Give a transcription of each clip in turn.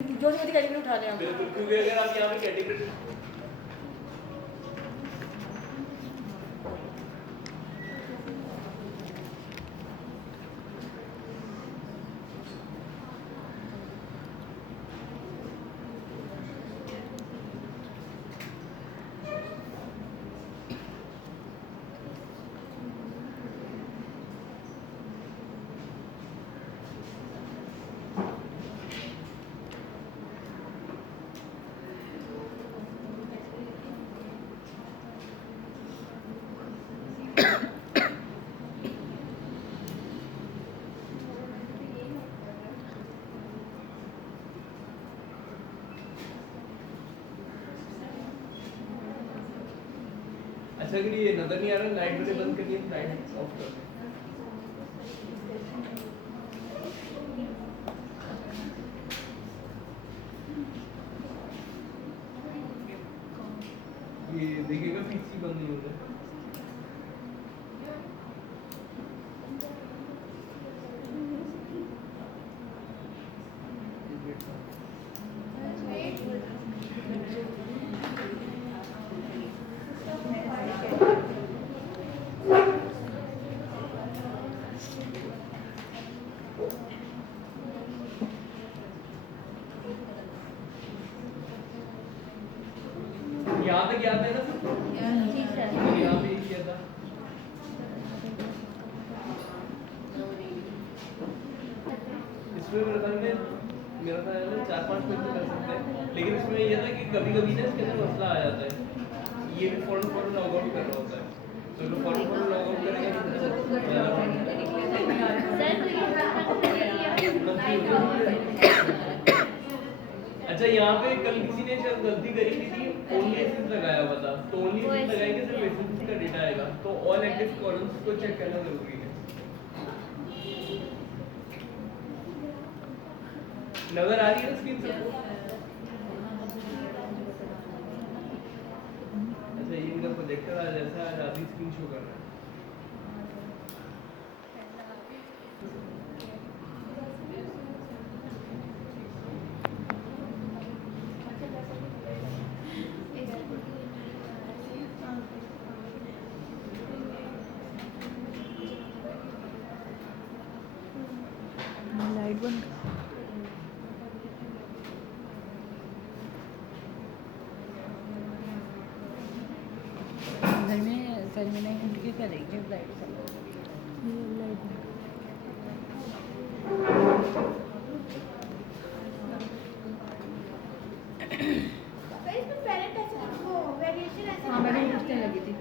जो सी कैटेगरी उठा लें आप। बिल्कुल, क्योंकि अगर आप यहाँ पे कैटेगरी अच्छा, अगर ये नजर नहीं आ रहा, लाइट मैंने बंद करनी है, लाइट ऑफ कर दें। ये देखिएगा पीसी बंद नहीं होता। यहाँ तक याद है ना सब? यहाँ पे किया था। इसमें मेरा ख्याल है 4-5 क्वेश्चन कर सकते हैं, लेकिन इसमें यह था कि कभी-कभी ना इसके अंदर मसला आ जाता है। ये भी फौरन लॉग आउट कर रहा होता है, तो जो फौरन लॉग आउट करेगा। अच्छा, यहाँ पे कल किसी ने शायद गलती करी थी, ओनली एसेंस लगाया हुआ था, तो ओनली एसेंस लगाएंगे सिर्फ एसेंस का डेटा आएगा, तो ऑल एक्टिव कॉलम्स को चेक करना जरूरी है। नजर आ रही है स्क्रीन सबको? अच्छा, ये मेरा प्रोजेक्टर आज ऐसा आज आधी स्क्रीन शो कर रहा है। लाइट बंद घर में टर्मिनल उनके करेंगे लाइट हाँ मैंने पूछने लगी थी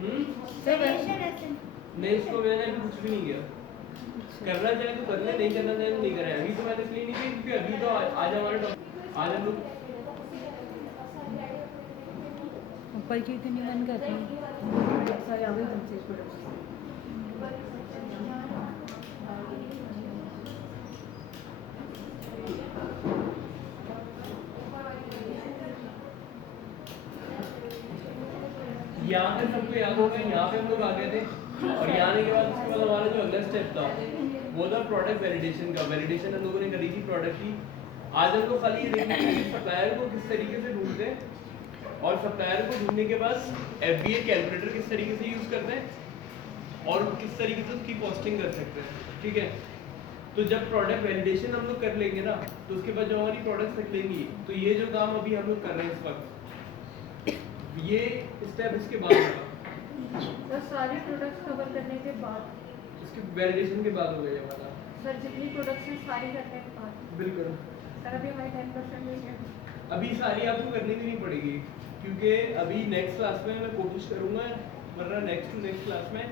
नहीं, इसको मैंने अभी कुछ भी नहीं किया। करना चाहे तो कर ले, नहीं करना चाहे तो नहीं करें। अभी तो मैंने इसलिए नहीं किया क्योंकि अभी तो आज हमारे आज हम लोग ऊपर की इतनी बंद करती हूँ। यहाँ पे सबको याद होगा, यहाँ पे हम लोग आ गए थे और यहाँ आने के बाद उसके बाद हमारा जो अगला स्टेप था वो था प्रोडक्ट वैलिडेशन का। वैलिडेशन हम लोगों ने करी थी प्रोडक्ट की। आज हम लोग खाली ये देखेंगे कि सप्लायर को किस तरीके से ढूंढते हैं और सप्लायर को ढूंढने के बाद FBA कैलकुलेटर किस तरीके से यूज करते हैं और किस तरीके से उसकी कॉस्टिंग कर सकते हैं। ठीक है, तो जब प्रोडक्ट वैलिडेशन हम लोग कर लेंगे ना, तो उसके बाद जो हमारी प्रोडक्ट्स निकलेंगी, तो ये जो काम अभी हम लोग कर रहे हैं इस वक्त, ये स्टेप इसके बाद होगा। तो सारी प्रोडक्ट्स कवर करने के बाद, इसके वैलिडेशन के बाद हो गया हमारा। सर जितनी प्रोडक्ट्स हैं सारी करने के बाद। बिल्कुल। सर अभी हमारी 10% हुई है। अभी सारी आपको करनी भी नहीं पड़ेगी, क्योंकि अभी नेक्स्ट क्लास में मैं कोशिश करूंगा, वरना नेक्स्ट टू नेक्स्ट क्लास में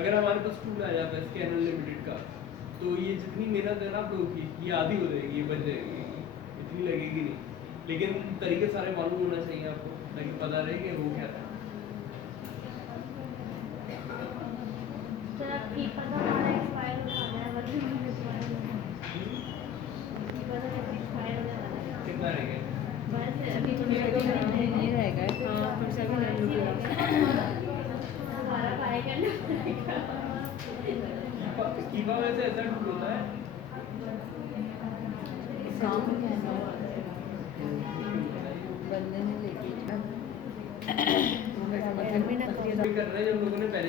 अगर हमारे पास टूल आ जाता है स्कैनर लिमिटेड का, तो ये जितनी मेहनत है ना आप लोगों की, ये आधी हो जाएगी, ये बच जाएगी, इतनी लगेगी नहीं। लेकिन तरीके सारे मालूम होना चाहिए आपको, ताकि पता रहे कि वो क्या था। कितना रह गया? नहीं रहेगा। कीपा वैसे ऐसा टूल होता है।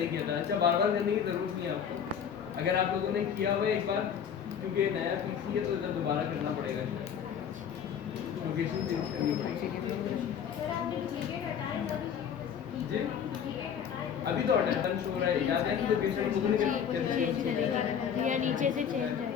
पहले किया था। अच्छा, बार बार करने की जरूरत नहीं है आपको। अगर आप लोगों ने किया हुआ एक बार, क्योंकि नया पीसी है तो इधर दोबारा करना पड़ेगा, लोकेशन चेंज करनी पड़ेगी। जी अभी तो अटेंडेंस शो रहा है, याद है कि लोकेशन लोगों ने कैसे चेंज करेगा या नीचे से चेंज आएगा।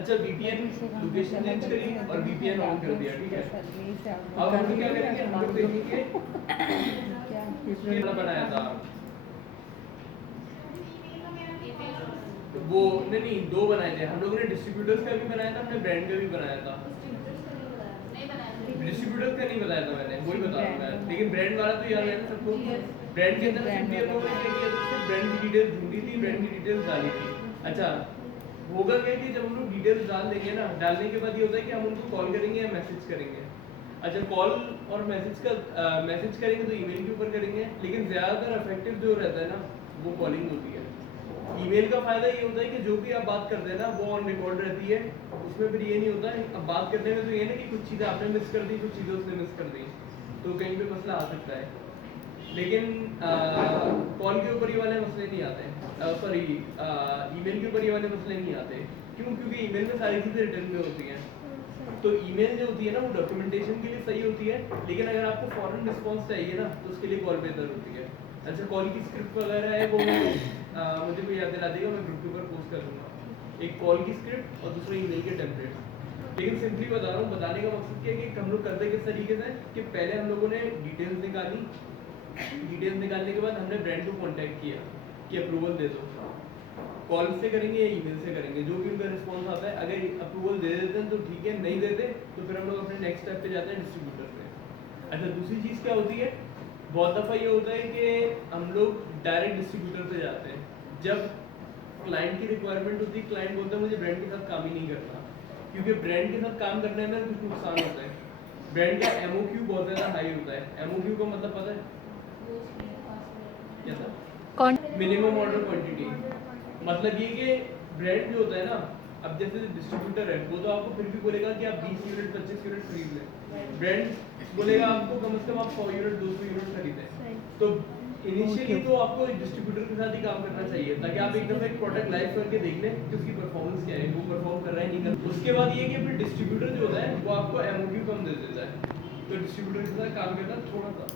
अच्छा, VPN लोकेशन चेंज करी और VPN ऑन कर दिया, ठीक है। अब हम लोग क्या करेंगे, हम लोग देखेंगे क्या बनाया था वो, नहीं दो बनाए थे हम लोगों ने, डिस्ट्रीब्यूटर्स का भी बनाया था, हमने ब्रांड का भी बनाया था। डिस्ट्रीब्यूटर्स का नहीं बताया था मैंने, वही बता रहा हूं, लेकिन ब्रांड वाला तो याद है ना सबको। ब्रांड के अंदर सिंपली हम लोगों ने क्या किया था, सिर्फ ब्रांड की डिटेल्स ढूंढी थी, ब्रांड की डिटेल्स डाली थी। अच्छा, होगा क्या कि जब हम लोग डिटेल्स डाल देंगे ना, डालने के बाद ये होता है कि हम उनको कॉल करेंगे या मैसेज करेंगे। अच्छा, कॉल और मैसेज करेंगे तो ईमेल के ऊपर करेंगे, लेकिन ज़्यादातर इफेक्टिव जो रहता है ना वो कॉलिंग होती है। ईमेल का फ़ायदा ये होता है कि जो भी आप बात करते हैं ना वो ऑन रिकॉर्ड रहती है, उसमें फिर ये नहीं होता है। अब बात करने में तो ये ना कि कुछ चीज़ें आपने मिस कर दी, कुछ चीज़ें उसने मिस कर दी, तो कहीं पे मसला आ सकता है। लेकिन कॉल के ऊपर ये वाले मसले नहीं आते, सॉरी ईमेल के ऊपर ये वाले मसले नहीं आते। क्यों? क्योंकि ईमेल में सारी चीज़ें रिटर्न में होती हैं। तो ईमेल जो होती है ना वो डॉक्यूमेंटेशन के लिए सही होती है, लेकिन अगर आपको फॉरन रिस्पॉन्स चाहिए ना तो उसके लिए कॉल बेहतर होती है। अच्छा, कॉल की स्क्रिप्ट वगैरह है वो मुझे कोई याद दिला देगा, मैं ग्रुप के ऊपर पोस्ट कर दूँगा। एक कॉल की स्क्रिप्ट और दूसरा ईमेल के टेम्पलेट। लेकिन सिंपली बता रहा हूँ, बताने का मकसद क्या है कि हम लोग करते किस तरीके से कि पहले हम लोगों ने डिटेल्स निकाली, डिटेल्स निकालने के बाद हमने ब्रांड को कांटेक्ट किया कि अप्रूवल दे दो। कॉल से करेंगे या ईमेल से करेंगे, जो भी उनका रिस्पॉन्स आता है, अगर अप्रूवल दे देते हैं तो ठीक है, नहीं देते तो फिर हम लोग अपने नेक्स्ट स्टेप पे जाते हैं, डिस्ट्रीब्यूटर पे। अच्छा, दूसरी चीज़ क्या होती है, बहुत दफ़ा ये होता है कि हम लोग डायरेक्ट डिस्ट्रीब्यूटर पे जाते हैं। जब क्लाइंट की रिक्वायरमेंट होती है, क्लाइंट बोलता है मुझे ब्रांड के साथ काम ही नहीं करना, क्योंकि ब्रांड के साथ काम करने में कुछ नुकसान होता है। ब्रांड का MOQ बहुत ज़्यादा हाई होता है। MOQ का मतलब पता है क्या था? कौन? Minimum order quantity. मतलब ये कि ब्रांड जो होता है ना, अब जैसे डिस्ट्रीब्यूटर है वो तो आपको फिर भी बोलेगा कि आप 20 यूनिट 25 यूनिट खरीद लें, ब्रांड बोलेगा आपको कम से कम आप 100 यूनिट 200 यूनिट खरीदें। तो इनिशियली तो आपको डिस्ट्रीब्यूटर के साथ ही काम करना चाहिए, ताकि आप एकदम एक प्रोडक्ट लाइव करके देख लें कि उसकी परफॉर्मेंस क्या है, वो परफॉर्म कर रहा है नहीं कर रहा। उसके बाद ये कि फिर डिस्ट्रीब्यूटर जो होता है वो आपको MOQ कम दे देता है, तो डिस्ट्रीब्यूटर के साथ काम करना थोड़ा सा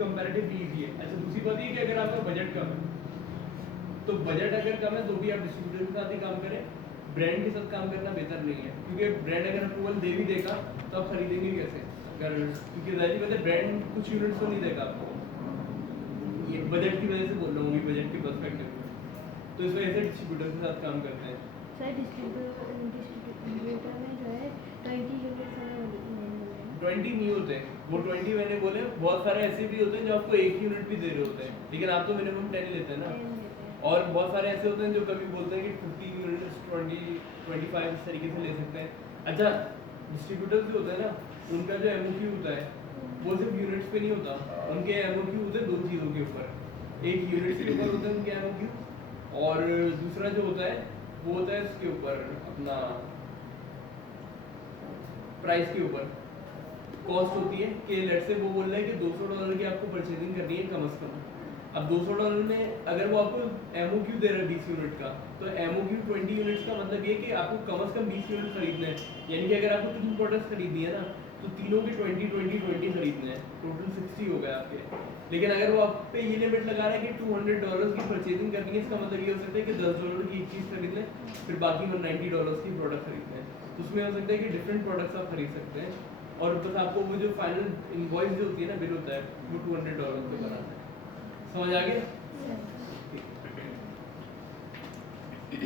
कंपैरेटिवली ईजी है। अच्छा, दूसरी बात ये कि अगर आपका बजट कम है, तो बजट अगर कम है तो भी आप डिस्ट्रीब्यूटर के साथ ही काम करें, ब्रांड के साथ काम करना बेहतर नहीं है, क्योंकि ब्रांड अगर अप्रूवल दे भी देगा तो आप खरीदेंगे कैसे? अगर क्योंकि जाहिर बात है ब्रांड कुछ यूनिट्स तो नहीं देगा आपको, ये बजट की वजह से बोल रहा हूँ, बजट के पर्सपेक्टिव में, तो इस वजह से डिस्ट्रीब्यूटर के साथ काम करते हैं। सर डिस्ट्रीब्यूटर में जो है 20 यूनिट्स हमें 20 नहीं होते, वो 20 मैंने बोले, बहुत सारे ऐसे भी होते हैं जो आपको 1 यूनिट भी दे रहे होते हैं, लेकिन आप तो मिनिमम 10 लेते हैं ना। और बहुत सारे ऐसे होते हैं जो कभी बोलते हैं कि 50 यूनिट्स 20 25 इस तरीके से ले सकते हैं। अच्छा, डिस्ट्रीब्यूटर जो होता है ना, उनका जो MOQ होता है वो सिर्फ यूनिट्स पे नहीं होता, उनके MOQ होते हैं 2 चीज़ों के ऊपर। एक यूनिट्स के ऊपर होता है उनके MOQ, और दूसरा जो होता है वो होता है इसके ऊपर, अपना प्राइस के ऊपर कॉस्ट होती है कि लेट्स से वो बोल रहा है कि $200 की आपको परचेजिंग करनी है कम से कम। अब $200 में अगर वो आपको MOQ दे रहा है 20 यूनिट का, तो MOQ 20 यूनिट्स का मतलब ये कि आपको कम से कम 20 यूनिट खरीदने हैं, यानी कि अगर आपको 3 प्रोडक्ट्स खरीदनी है ना तो तीनों के 20 खरीदने हैं, टोटल 60 हो गए आपके। लेकिन अगर वो आप पे ये लिमिट लगा रहा है कि $200 की परचेजिंग करनी है, इसका मतलब ये हो सकता है कि $10 की एक चीज़ खरीद लें, फिर बाकी $190 की प्रोडक्ट खरीदते हैं। तो उसमें हो सकता है कि डिफरेंट प्रोडक्ट्स आप खरीद सकते हैं, और बस आपको वो जो फाइनल इनवॉइस जो होती है ना, बिल होता है, वो $200 पे बनाना है। समझ आ गया? सर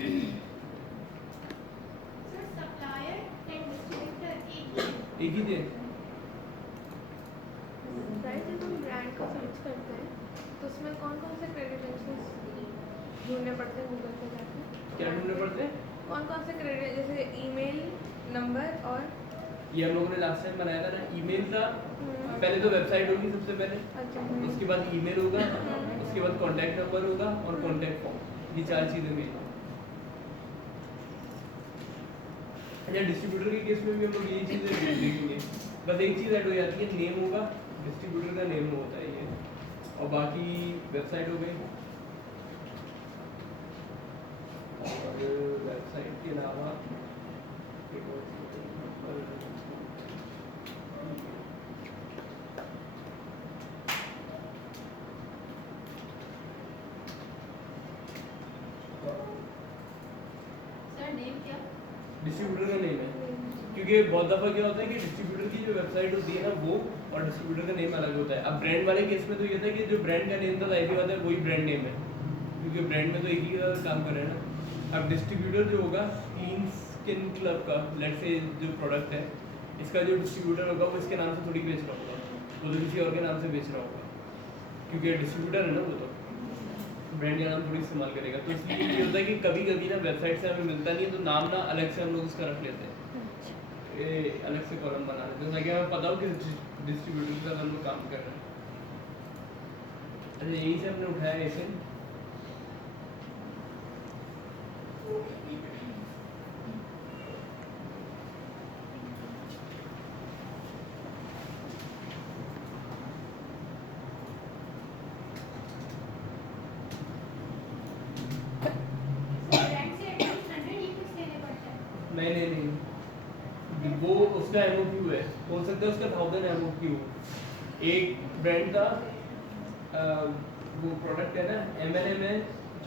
सप्लायर एंड डिस्ट्रीब्यूटर एक ही थे। राइट, जब हम ब्रांड को सर्च करते हैं तो उसमें कौन कौन से क्रेडेंशियल्स ढूंढने पड़ते हैं गूगल पे जाके? क्या ढूंढने पड़ते हैं? कौन कौन से क्रेडेंशियल, जैसे ईमेल नंबर और ये हम लोगों ने लास्ट टाइम बनाया था ना, ईमेल था। पहले तो वेबसाइट होगी सबसे पहले, अच्छा उसके बाद ईमेल होगा, उसके बाद कॉन्टैक्ट नंबर होगा और कॉन्टैक्ट फॉर्म, ये 4 चीज़ें मेन। अच्छा, डिस्ट्रीब्यूटर के केस में भी हम लोग यही चीज़ें देखेंगे। बस एक चीज़ ऐड हो जाती है, नेम होगा, डिस्ट्रीब्यूटर का नेम होता है ये, और बाकी वेबसाइट हो गई। और वेबसाइट के अलावा एक और चीज़ है, सर नेम क्या? डिस्ट्रीब्यूटर का नेम है। क्योंकि बहुत दफ़ा क्या होता है कि डिस्ट्रीब्यूटर की जो वेबसाइट होती है ना वो, और डिस्ट्रीब्यूटर का नेम अलग होता है। अब ब्रांड वाले केस में तो ये था कि जो ब्रांड का नेम था ऐसी बात है वही ब्रांड नेम है, क्योंकि ब्रांड में तो एक ही का काम कर रहे हैं ना। अब डिस्ट्रीब्यूटर जो होगा क्लीन स्किन क्लब का, लेट्स से जो प्रोडक्ट है इसका जो डिस्ट्रीब्यूटर होगा वो इसके नाम से थोड़ी बेच रहा होगा, वो तो किसी और के नाम से बेच रहा होगा, क्योंकि डिस्ट्रीब्यूटर है ना वो, तो ब्रांड का नाम थोड़ी इस्तेमाल करेगा। तो इसलिए ये होता है कि कभी कभी ना वेबसाइट से हमें मिलता नहीं है तो नाम ना अलग से हम लोग उसका रख लेते हैं, ये अलग से कॉलम बना लेते हैं ताकि हमें पता हो कि डिस्ट्रीब्यूटर का हम लोग काम कर रहे हैं। अच्छा, यहीं से हमने उठाया इसे। ब्रांड से एटलीस्ट 100 यूनिट्स लेने पड़ते हैं। नहीं, वो उसका MOQ है, हो सकता है उसका 1000 MOQ। एक ब्रांड का वो प्रोडक्ट है ना, MLM में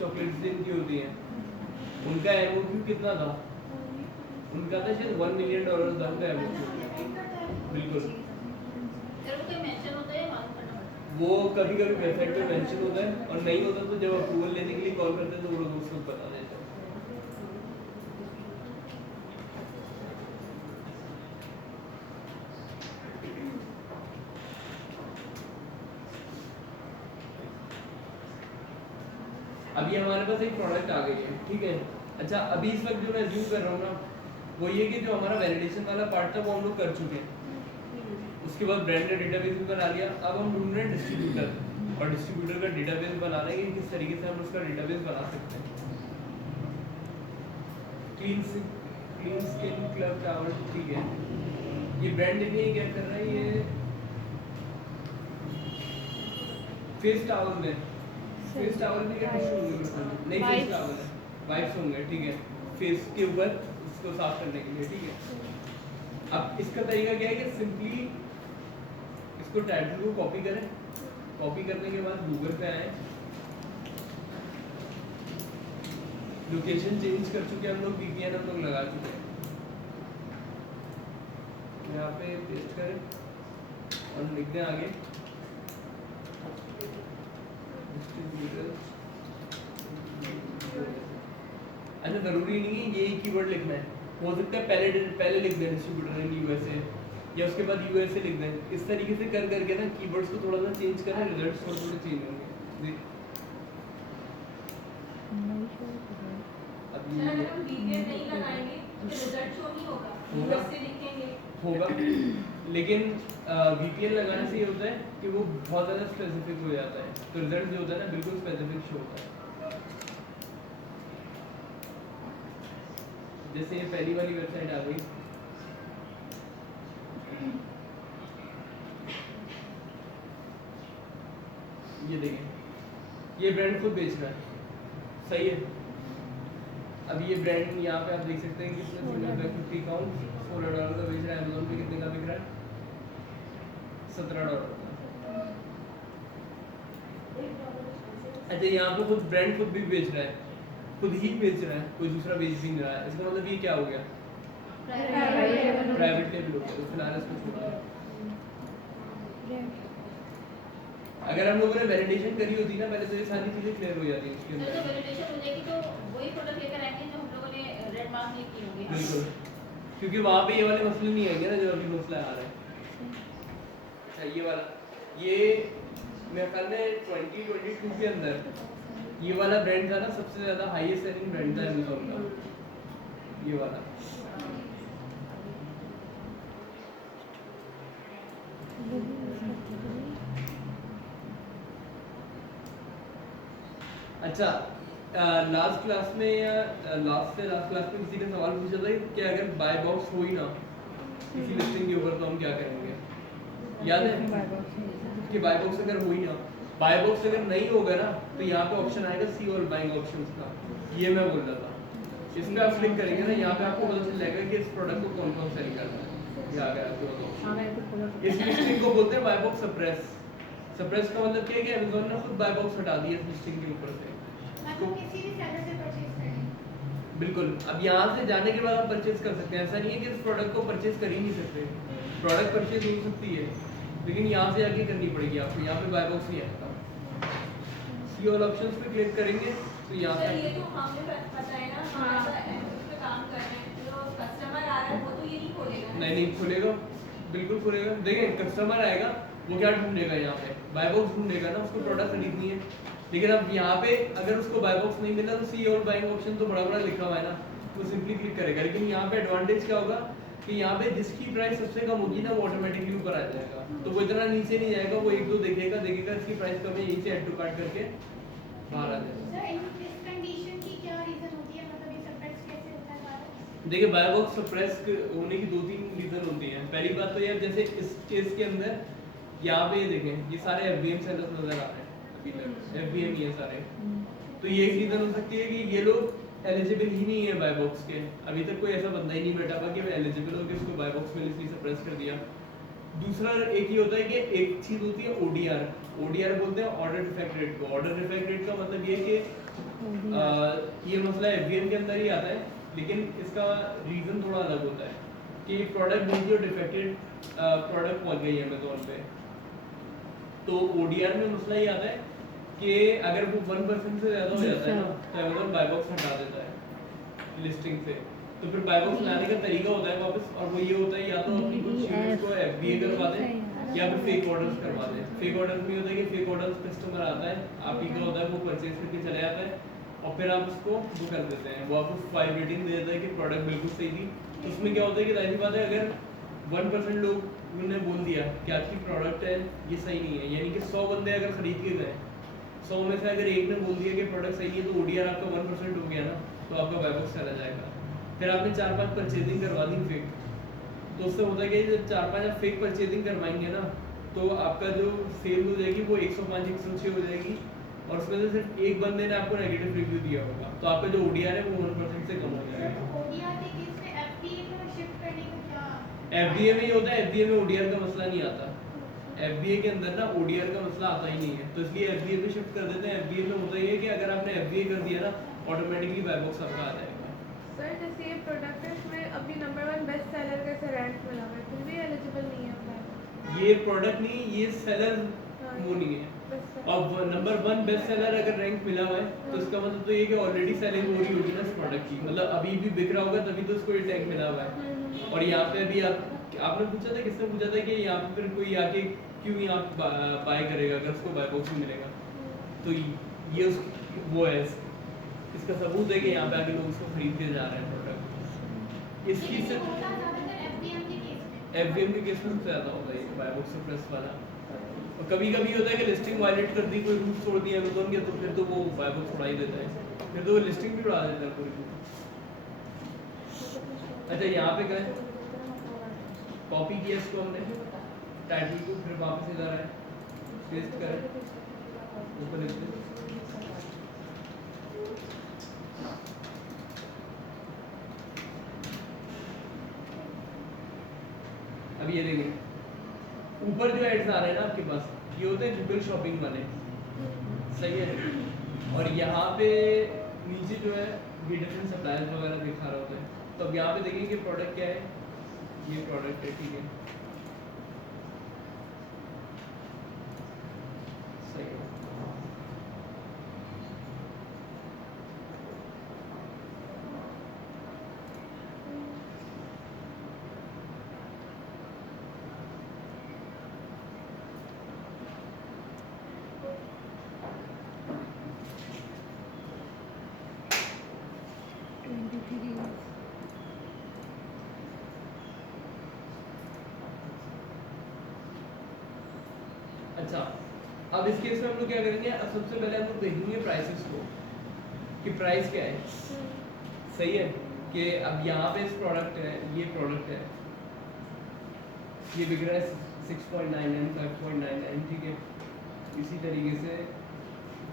चॉकलेट्स जिनकी होती हैं, उनका MOQ कितना था? उनका था शायद $1 मिलियन था उनका MOQ। बिल्कुल, सर वो कोई मेंशन होता है या मालूम करना पड़ता है? वो कभी कभी वेबसाइट पे मेंशन होता है, और नहीं होता तो जब अप्रूवल लेने के लिए कॉल करते हैं तो वो लोग उसको बता देते हैं। अभी हमारे पास एक प्रोडक्ट आ गई है, ठीक है। अच्छा, अभी इस वक्त जो मैं अज्यूम कर रहा हूँ ना वो ये कि जो हमारा वैलिडेशन वाला पार्ट था वो हम लोग कर चुके हैं, उसके बाद ब्रांड का डेटाबेस भी बना लिया। अब हम ढूंढ रहे हैं डिस्ट्रीब्यूटर, और डिस्ट्रीब्यूटर का डेटाबेस बना रहे हैं कि किस तरीके से हम उसका डेटाबेस बना सकते हैं। क्लीन स्किन क्लब टावर, ठीक है। ये ब्रांड देखिए क्या कर रहा है, ये फेस टावर में, फेस टावर में क्या टिश्यू होंगे बिल्कुल नहीं, फेस टावर है, वाइप्स होंगे, ठीक है, फेस के ऊपर उसको साफ करने के लिए, ठीक है। अब इसका तरीका क्या है कि सिंपली इसको टाइटल को कॉपी करें, कॉपी करने के बाद गूगल पे आए, लोकेशन चेंज कर चुके हैं हम लोग, VPN हम लोग लगा चुके हैं, यहाँ पे पेस्ट करें और लिख दें आगे अच्छा, जरूरी नहीं है ये कीवर्ड लिखना है, हो सकता है पहले लिख दें डिस्ट्रीब्यूटर इन USA, या उसके बाद USA लिख दें। इस तरीके से कर करके ना कीवर्ड्स को थोड़ा सा चेंज करें, रिजल्ट्स थोड़े चेंज होंगे। अभी सर अगर हम VPN नहीं लगाएंगे तो रिजल्ट शो नहीं होगा, होगा। से लिखेंगे होगा, लेकिन VPN लगाने से ये होता है कि वो बहुत ज़्यादा स्पेसिफिक हो जाता है, तो रिजल्ट जो होता है ना बिल्कुल स्पेसिफिक शो होता है। जैसे ये पहली वाली वेबसाइट आ गई, ये देखिए, ये ब्रांड खुद बेच रहा है, सही है। अब ये ब्रांड यहाँ पे आप देख सकते हैं कितने $50 काउंट $16 का बेच रहा है, अमेज़न पे कितने का बिक रहा है, $17 का। अच्छा, यहाँ पे खुद ब्रांड खुद भी बेच रहा है, खुद ही बेच रहा है, कोई दूसरा बेच भी नहीं रहा है। इसका मतलब ये क्या हो गया, प्राइवेट लेबल हो गया, तो फिलहाल इसको छोड़ दो। अगर हम लोगों ने वैलिडेशन करी होती ना पहले, तो ये सारी चीजें क्लियर हो जाती उसके सर तो अंदर। वैलिडेशन हो जाएगी तो वही प्रोडक्ट लेकर आएंगे जो हम लोगों ने रेड मार्क नहीं की होगी। बिल्कुल, क्योंकि वहाँ पे ये वाले मसले नहीं आएंगे ना जो अभी मसला आ रहा है। अच्छा ये वाला, ये मेरे ख्याल में 2022 के अंदर ये वाला ब्रांड था ना सबसे ज़्यादा हाईएस्ट सेलिंग ब्रांड था अमेज़न का, ये वाला। अच्छा लास्ट क्लास में या लास्ट क्लास में किसी ने सवाल पूछा था कि अगर बाय बॉक्स हो ही ना किसी लिस्टिंग के ऊपर तो हम क्या करेंगे, याद है कि बाय बॉक्स अगर हो ही ना, बाय बॉक्स अगर नहीं होगा ना तो यहाँ पे ऑप्शन आएगा सी और बाइंग ऑप्शंस का, ये मैं बोल रहा था। इसमें आप क्लिक करेंगे ना, यहाँ पे आपको पता चल जाएगा कि इस प्रोडक्ट को कौन कौन सेल करना है। ये आ गया आपको ऑप्शन। इस लिस्टिंग को बोलते हैं बाय बॉक्स सप्रेस। सप्रेस का मतलब क्या है कि अमेज़न ने खुद बाय बॉक्स हटा दिया इस लिस्टिंग के ऊपर से। मतलब किसी भी सेलर से परचेज करें। बिल्कुल, अब यहाँ से जाने के बाद आप परचेज कर सकते हैं। ऐसा नहीं है कि इस प्रोडक्ट को परचेज कर ही नहीं सकते, प्रोडक्ट परचेज हो सकती है लेकिन यहाँ से आके करनी पड़ेगी आपको। यहाँ पे बाय बॉक्स नहीं आएगा। सी ऑल ऑप्शंस पे क्लिक करेंगे तो यहाँ सर पे ये तो हमें पता है ना, हम ऐसा उस पे काम कर रहे हैं, जो कस्टमर आ रहा है वो तो ये नहीं खोलेगा। नहीं खुलेगा, बिल्कुल खुलेगा। देखें कस्टमर आएगा वो क्या ढूंढेगा, यहाँ पे बाय बॉक्स ढूंढेगा ना, उसको प्रोडक्ट खरीदनी है। लेकिन अब यहाँ पे अगर उसको बाय बॉक्स नहीं मिला तो सी और बाइंग ऑप्शन तो बड़ा बड़ा लिखा हुआ है ना, तो सिंपली क्लिक करेगा। लेकिन यहाँ पे एडवांटेज क्या होगा कि यहाँ पे जिसकी प्राइस सबसे कम होगी ना वो ऑटोमेटिकली ऊपर आ जाएगा, तो वो इतना नीचे नहीं जाएगा, वो एक दो देखेगा इसकी प्राइस कम है, यहीं से ऐड टू कार्ट करके बाहर आ जाएगा। सर इस कंडीशन की क्या रीजन होती है, मतलब ये सप्रेस कैसे होता है बाहर? देखिए बाय बॉक्स सप्रेस होने की 2-3 रीजन होती हैं। पहली बात तो यार जैसे इस केस के अंदर यहाँ पे देखें ये सारे एफबीएम सेलर्स नजर आ रहे हैं, अभी तक एफबीएम ही है सारे। तो ये एक रीजन हो सकती है कि ये लोग एलिजिबल ही नहीं है बाय बॉक्स के। अभी तक कोई ऐसा बंदा ही नहीं बैठा हुआ कि वो एलिजिबल हो के उसको बाय बॉक्स में इसलिए सप्रेस कर दिया। दूसरा एक ही होता है कि एक चीज होती है ओडीआर। ओडीआर बोलते हैं ऑर्डर डिफेक्ट रेट को। ऑर्डर डिफेक्ट रेट का मतलब ये है कि ये मसला एफबीएम के अंदर ही आता है, लेकिन इसका रीजन थोड़ा अलग होता है कि प्रोडक्ट भेजी और डिफेक्टेड प्रोडक्ट पहुंच गई है अमेज़न पे। तो ओडीआर में मसला ये आता है कि अगर वो 1% से ज़्यादा हो जाता है ना तो अमेज़न बाय बॉक्स हटा देता है लिस्टिंग से। तो फिर बाय बॉक्स लाने का तरीका होता है वापस, और वो ये होता है या तो अपनी कुछ यूनिट्स को एफबीए करवा दें या फिर फेक ऑर्डर्स करवा दें। फेक ऑर्डर्स में होता है कि फेक ऑर्डर्स कस्टमर आता है, आप ही का होता है, वो परचेज करके चले जाता है और फिर आप उसको वो कर देते हैं, वो आपको 5 रेटिंग दे देता है कि प्रोडक्ट बिल्कुल सही थी। तो उसमें क्या होता है कि जाहिर बात है अगर 1% लोग ने बोल दिया कि आपकी प्रोडक्ट है ये सही नहीं है, यानी कि 100 बंदे अगर खरीद के गए, 100 में से अगर एक ने बोल दिया कि प्रोडक्ट सही है तो ओडीआर आपका 1% हो गया ना, तो आपका बाय बॉक्स चला जाएगा। फिर आपने 4-5 परचेजिंग करवा दी फेक, तो उससे होता है कि जब 4-5 आप फेक परचेजिंग करवाएंगे ना तो आपका जो सेल हो जाएगी वो 105-106 हो जाएगी, और उसमें से सिर्फ एक बंदे ने आपको नेगेटिव रिव्यू दिया होगा, तो आपका जो ओडीआर है वो 1% से कम हो जाएगा। ओडीआर के केस में एफबीए में शिफ्ट करने का क्या? एफबीए में ही होता है, एफबीए में ओडीआर का मसला नहीं आता। एफबीए के अंदर ना ओडीआर का मसला आता ही नहीं है, तो इसलिए एफबीए में शिफ्ट कर देते हैं। एफबीए में होता ही है कि अगर आपने एफबीए कर दिया ना ऑटोमेटिकली बाय बॉक्स आपका आ जाएगा। सर जैसे ये प्रोडक्ट है इसमें अभी नंबर 1 बेस्ट सेलर कैसे रैंक मिला हुआ है, फिर भी एलिजिबल नहीं है अपना? ये प्रोडक्ट नहीं, ये सेलर वो नहीं है। अब नंबर 1 बेस्ट सेलर अगर रैंक मिला हुआ है तो इसका मतलब तो ये कि ऑलरेडी सेलिंग हो रही होगी ना इस प्रोडक्ट की, मतलब अभी भी बिक रहा होगा तभी तो इसको ये टैग मिला हुआ है। और यहाँ पे अभी आपने पूछा था, किसने पूछा था कि यहाँ पे फिर कोई आके क्यों यहाँ बाय करेगा अगर उसको बाय बॉक्स में मिलेगा, तो ये वो है इसका सबूत है कि यहाँ पे आके लोग उसको खरीद के जा रहे हैं प्रोडक्ट। इसकी से एफबीएम के केस में एफबीएम के केस में सबसे ज़्यादा होता है ये बाय बॉक्स सप्रेस वाला। और कभी कभी होता है कि लिस्टिंग वायलेट कर दी, कोई रूल्स छोड़ दिया अमेज़न के, तो फिर तो वो बाय बॉक्स उड़ा ही देता है, फिर तो वो लिस्टिंग भी उड़ा देता है पूरी। अच्छा यहाँ पे गए, कॉपी किया इसको हमने टाइटल को, फिर वापस इधर आए, पेस्ट करें, ऊपर लिखते हैं। अब ये देखिए ऊपर जो एड्स आ रहे हैं ना आपके पास, ये होते हैं गूगल शॉपिंग वाले, सही है। और यहाँ पे नीचे जो है ये डिफरेंट सप्लायर्स वगैरह दिखा रहा होता है। तो अब यहाँ पे देखेंगे कि प्रोडक्ट क्या है, ये प्रोडक्ट है, ठीक है। अच्छा, अब इस केस में हम लोग क्या करेंगे, अब सबसे पहले हम लोग देखेंगे प्राइसेस को कि प्राइस क्या है। सही है कि अब यहाँ पे इस प्रोडक्ट है, ये प्रोडक्ट है, ये बिक रहा है 6.99 5.99, ठीक है। इसी तरीके से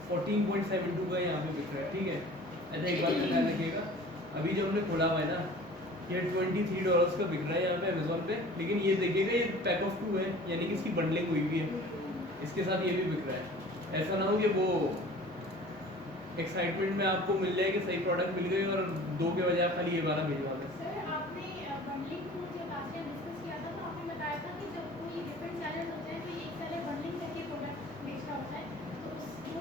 14.72 का यहाँ पे बिक रहा है, ठीक है। अच्छा एक बात ध्यान रखिएगा, अभी जो हमने खोला हुआ है ना, ये $23 का बिक रहा है यहाँ पे अमेज़न पे, लेकिन ये देखिएगा ये पैक ऑफ 2 है, यानी कि इसकी बंडलिंग हुई हुई है, इसके साथ ये भी बिक रहा है। ऐसा ना हो कि वो एक्साइटमेंट में आपको मिल जाए कि सही प्रोडक्ट मिल गई और 2 के बजाय खाली ये वाला भिजवा दें। सर आपने बंडलिंग को जब लास्ट टाइम डिस्कस किया था तो आपने बताया था कि जब कोई डिफरेंट सेलर होते हैं तो एक सेलर बंडलिंग करके प्रोडक्ट बेचता होता है, तो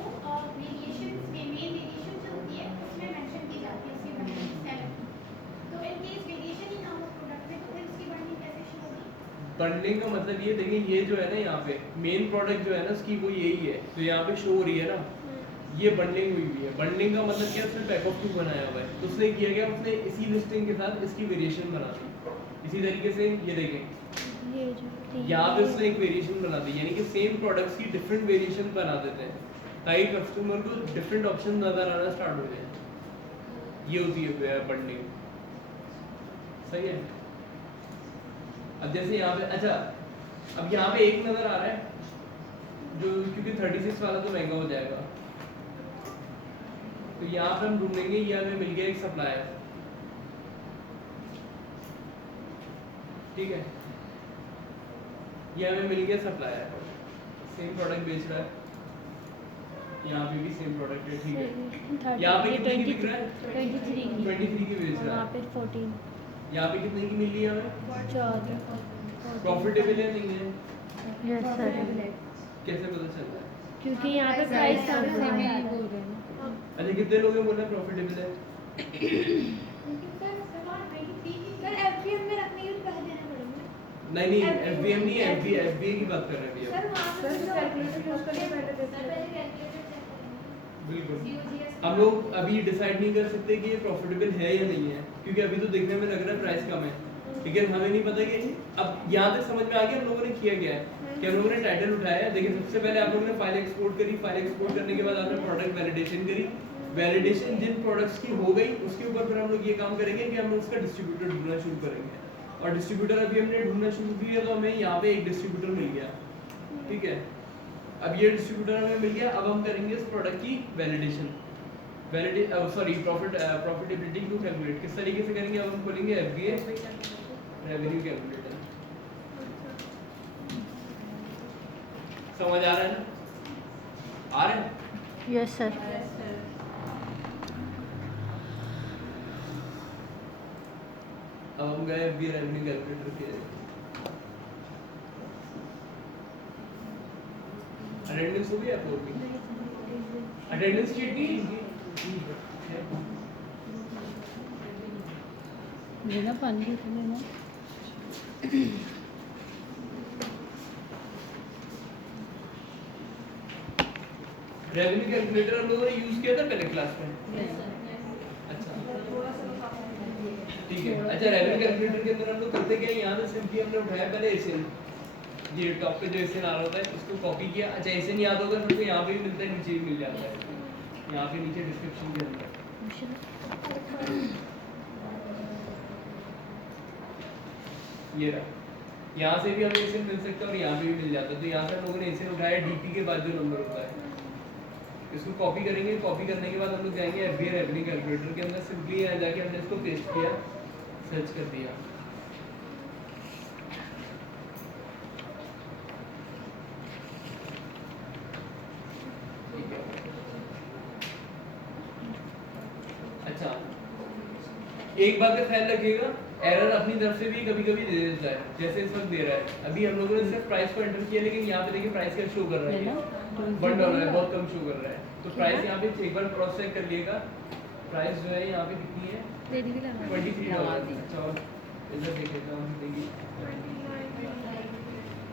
उसको वेरिएशन में मेन वेरिएशन जो होती है उसमें मेंशन की जाती है उसकी बंडलिंग सेलर की। तो इन केस वेरिएशन ही ना हो प्रोडक्ट में तो फिर उसकी बंडलिंग कैसे शो होगी? बंडलिंग का मतलब ये देखिए, ये जो है ना यहाँ पे मेन प्रोडक्ट जो है ना उसकी वो यही है, तो यहाँ पे शो हो रही है ना, ये बंडलिंग हुई हुई है। बंडलिंग का मतलब क्या है, उसने पैक ऑफ 2 बनाया हुआ है, तो उसने किया गया, उसने इसी लिस्टिंग के साथ इसकी वेरिएशन बना दी। इसी तरीके से ये देखें, ये जो यहाँ पे उसने एक वेरिएशन बना दी, यानी कि सेम प्रोडक्ट्स की डिफरेंट वेरिएशन बना देते हैं ताकि कस्टमर को डिफरेंट ऑप्शन नजर आना स्टार्ट हो जाए। ये होती है बंडलिंग। सही है। अब जैसे यहाँ पे, अच्छा अब यहाँ पे एक नजर आ रहा है जो, क्योंकि 36 वाला तो महंगा हो जाएगा, तो यहाँ पे हम ढूंढेंगे, ये हमें मिल गया एक सप्लायर, ठीक है। ये हमें मिल गया सप्लायर, सेम प्रोडक्ट बेच रहा है, यहाँ पे भी सेम प्रोडक्ट है, ठीक है। यहाँ पे कितने की बिक रहा है? 23 की बेच रहा वहाँ है। पे 14 यहाँ पे कितने की मिल रही है हमें? 14 प्रॉफिटेबल है नहीं है? यस सर, कैसे पता चल रहा है? क्योंकि यहाँ पे प्राइस कम है। अच्छा कितने लोग हैं बोल रहे हैं प्रॉफिटेबल है? लेकिन सर सवाल 93 की सर एफबीएम में रखने के लिए पैसे देने पड़ेंगे। नहीं एफबीएम नहीं है, एफबीए की बात कर रहे हैं अभी सर हम। वहाँ पे सर जो कैलकुलेटर यूज करने पहले सर देते पहले हैं। कैलकुलेटर चेक करेंगे। बिल्कुल। COGS हम लोग अभी डिसाइड नहीं कर सकते कि ये प्रॉफिटेबल है या नहीं है, क्योंकि अभी तो देखने में लग रहा है प्राइस कम है, लेकिन हमें नहीं पता कि अब यहाँ तक समझ में आ गया हम लोगों ने किया गया है कि हम लोगों ने टाइटल उठाया है। देखिए सबसे पहले आप लोगों ने फाइल एक्सपोर्ट करी, फाइल एक्सपोर्ट करने के बाद आपने प्रोडक्ट वैलिडेशन करी, वैलिडेशन जिन प्रोडक्ट्स की हो गई उसके ऊपर फिर हम लोग ये काम करेंगे कि हम उसका डिस्ट्रीब्यूटर ढूंढना शुरू करेंगे, और डिस्ट्रीब्यूटर अभी हमने ढूंढना शुरू किया तो हमें यहाँ पे एक डिस्ट्रीब्यूटर मिल गया, ठीक है। अब ये डिस्ट्रीब्यूटर हमें मिल गया, अब हम करेंगे इस प्रोडक्ट की वैलिडेशन, प्रॉफिटेबिलिटी को कैलकुलेट किस तरीके से करेंगे। अब हम खोलेंगे एफबीए रेवेन्यू कैलकुलेटर। समझ आ रहा है ना? आ रहा है? Yes sir. अब हम गए एफबीए रेवेन्यू कैलकुलेटर के अटेंडेंस हो गई आपको भी? अटेंडेंस शीट नहीं लेना पानी भी लेना। रेवेन्यू कैलकुलेटर हम लोगों ने यूज किया था पहले क्लास में। अच्छा ठीक है। अच्छा रेवेन्यू कैलकुलेटर के अंदर हम लोग करते क्या, यहाँ से सिंपली हमने उठाया पहले एसएन, ये टॉप पे जो एसएन आ रहा होता है इसको कॉपी किया। अच्छा एसएन याद होगा सबको, यहाँ पे भी मिलता है, नीचे भी मिल जाता है, यहाँ पे नीचे डिस्क्रिप्शन के अंदर। ये रहा, यहाँ से भी हमें एसएन मिल सकता है और यहाँ पे भी मिल जाता है। तो यहाँ से हम लोगों ने एसएन उठाया, डीपी के बाद जो नंबर होता है इसको कॉपी करेंगे। कॉपी करने के बाद हम लोग जाएंगे एफबीए रेवेन्यू कैलकुलेटर के अंदर, सिंपली यहाँ जाके हमने इसको पेस्ट किया, सर्च कर दिया। अच्छा एक बात का ख्याल रखिएगा, एरर अपनी तरफ से भी कभी कभी दे देता है, जैसे इस वक्त दे रहा है। अभी हम लोगों ने सिर्फ प्राइस को एंटर किया, लेकिन यहाँ पे देखिए प्राइस क्या शो कर रहा है, $1 है, बहुत कम शो कर रहा है। तो प्राइस यहाँ पे एक बार क्रॉस चेक कर लिएगा, प्राइस जो है यहाँ पे कितनी है, $23। अच्छा और इधर देखिएगा, हम देंगे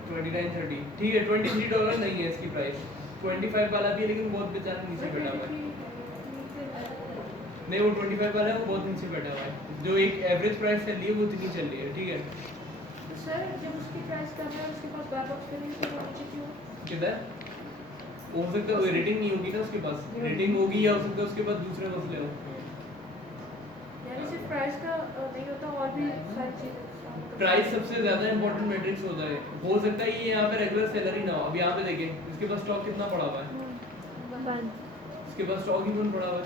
29.30, ठीक है। $23 नहीं है इसकी प्राइस, 25 वाला भी है, लेकिन बहुत बेचारा नीचे बैठा हुआ है। नहीं वो 25 वाला है, वो बहुत नीचे बैठा हुआ है। जो एक एवरेज प्राइस चल रही है वो इतनी चल रही है, ठीक है। सर जब उसकी प्राइस कम है उसके पास बैक ऑफ करेंगे तो नीचे क्यों? किधर हो सकता है रेटिंग नहीं होगी ना उसके पास, रेटिंग होगी या हो सकता है उसके पास दूसरे मसले हो। यानी सिर्फ प्राइस का नहीं होता, और भी सारी चीजें। प्राइस सबसे ज्यादा इंपॉर्टेंट मैट्रिक्स होता है। हो सकता है ये यहाँ पे रेगुलर सेलर ही ना हो। अब यहाँ पे देखें इसके पास स्टॉक कितना पड़ा हुआ है, इसके पास स्टॉक ही कौन पड़ा हुआ है,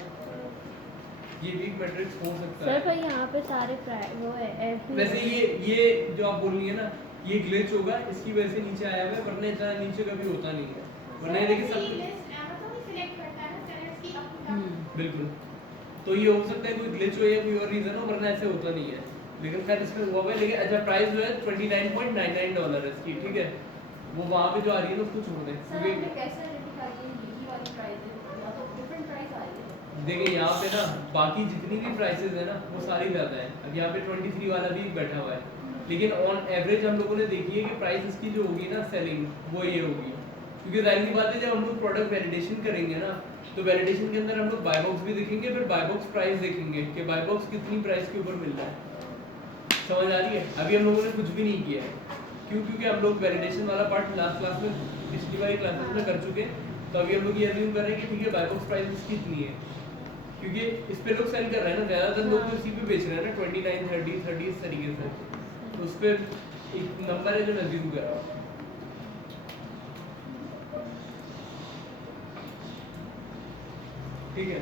ये भी एक मैट्रिक्स हो सकता सर है। पर यहाँ पे सारे वो है वैसे ये जो आप बोल रही है ना, ये ग्लिच होगा, इसकी वजह से नीचे आया हुआ है, वरना इतना नीचे कभी होता नहीं है। वरना ये देखिए सब सिलेक्ट करता है ना सेलर्स की अपनी बिल्कुल, तो ये हो सकता है कोई ग्लिच हो या कोई और रीजन हो, वरना ऐसे होता नहीं है। लेकिन खैर इसमें हुआ हुआ है। लेकिन अच्छा प्राइस जो है $29.99 है इसकी, ठीक है। वो वहाँ पे जो आ रही है ना उसको छोड़ दें, सर क्योंकि आपने कैसे आइडेंटिफाई किया ये वाली प्राइस है या तो डिफरेंट प्राइस आ रही है? देखिए यहाँ पे ना बाकी जितनी भी प्राइसेस है ना वो सारी ज़्यादा है। अब यहाँ पे 23 वाला भी बैठा हुआ है, लेकिन ऑन एवरेज हम लोगों ने देखी है कि प्राइस इसकी जो होगी ना सेलिंग वो ये होगी। क्योंकि जाहिर सी बात है जब हम लोग प्रोडक्ट वैलिडेशन करेंगे ना, तो वैलिडेशन के अंदर हम लोग बाय बॉक्स भी देखेंगे, फिर बाय बॉक्स प्राइस देखेंगे कि बाय बॉक्स कितनी प्राइस के ऊपर मिल रहा है। समझ आ रही है? अभी हम लोगों ने कुछ भी नहीं किया है, क्यों? क्योंकि हम लोग वैलिडेशन वाला पार्ट लास्ट क्लास में पिछली वाली क्लासेस में कर चुके हैं। तो अभी हम लोग ये अज्यूम कर रहे हैं कि ठीक है बाय बॉक्स प्राइस इसकी इतनी है, क्योंकि इस पे लोग सेल कर रहे हैं ना, ज़्यादातर लोग तो इसी पे बेच रहे हैं ना, 29, 30, 30 इस तरीके से। तो उस पर एक नंबर है जो मैं अज्यूम कर रहा हूँ। ठीक है,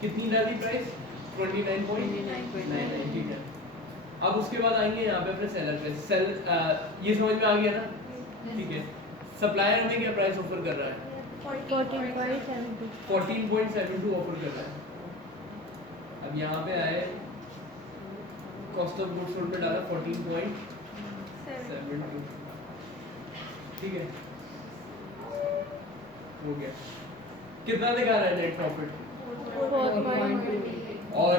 कितनी डाली प्राइस? 29.99, ठीक है। अब उसके बाद आएंगे यहाँ पे अपने सेलर पे। सेल ये समझ में आ गया ना, ठीक है। सप्लायर हमें क्या प्राइस ऑफर कर रहा है? 14.72 ऑफर कर रहा है। अब यहाँ पे आए कॉस्ट ऑफ गुड्स सोल्ड में डाला 14.72, ठीक है, हो गया। कितना दिखा रहा है नेट प्रॉफिट? और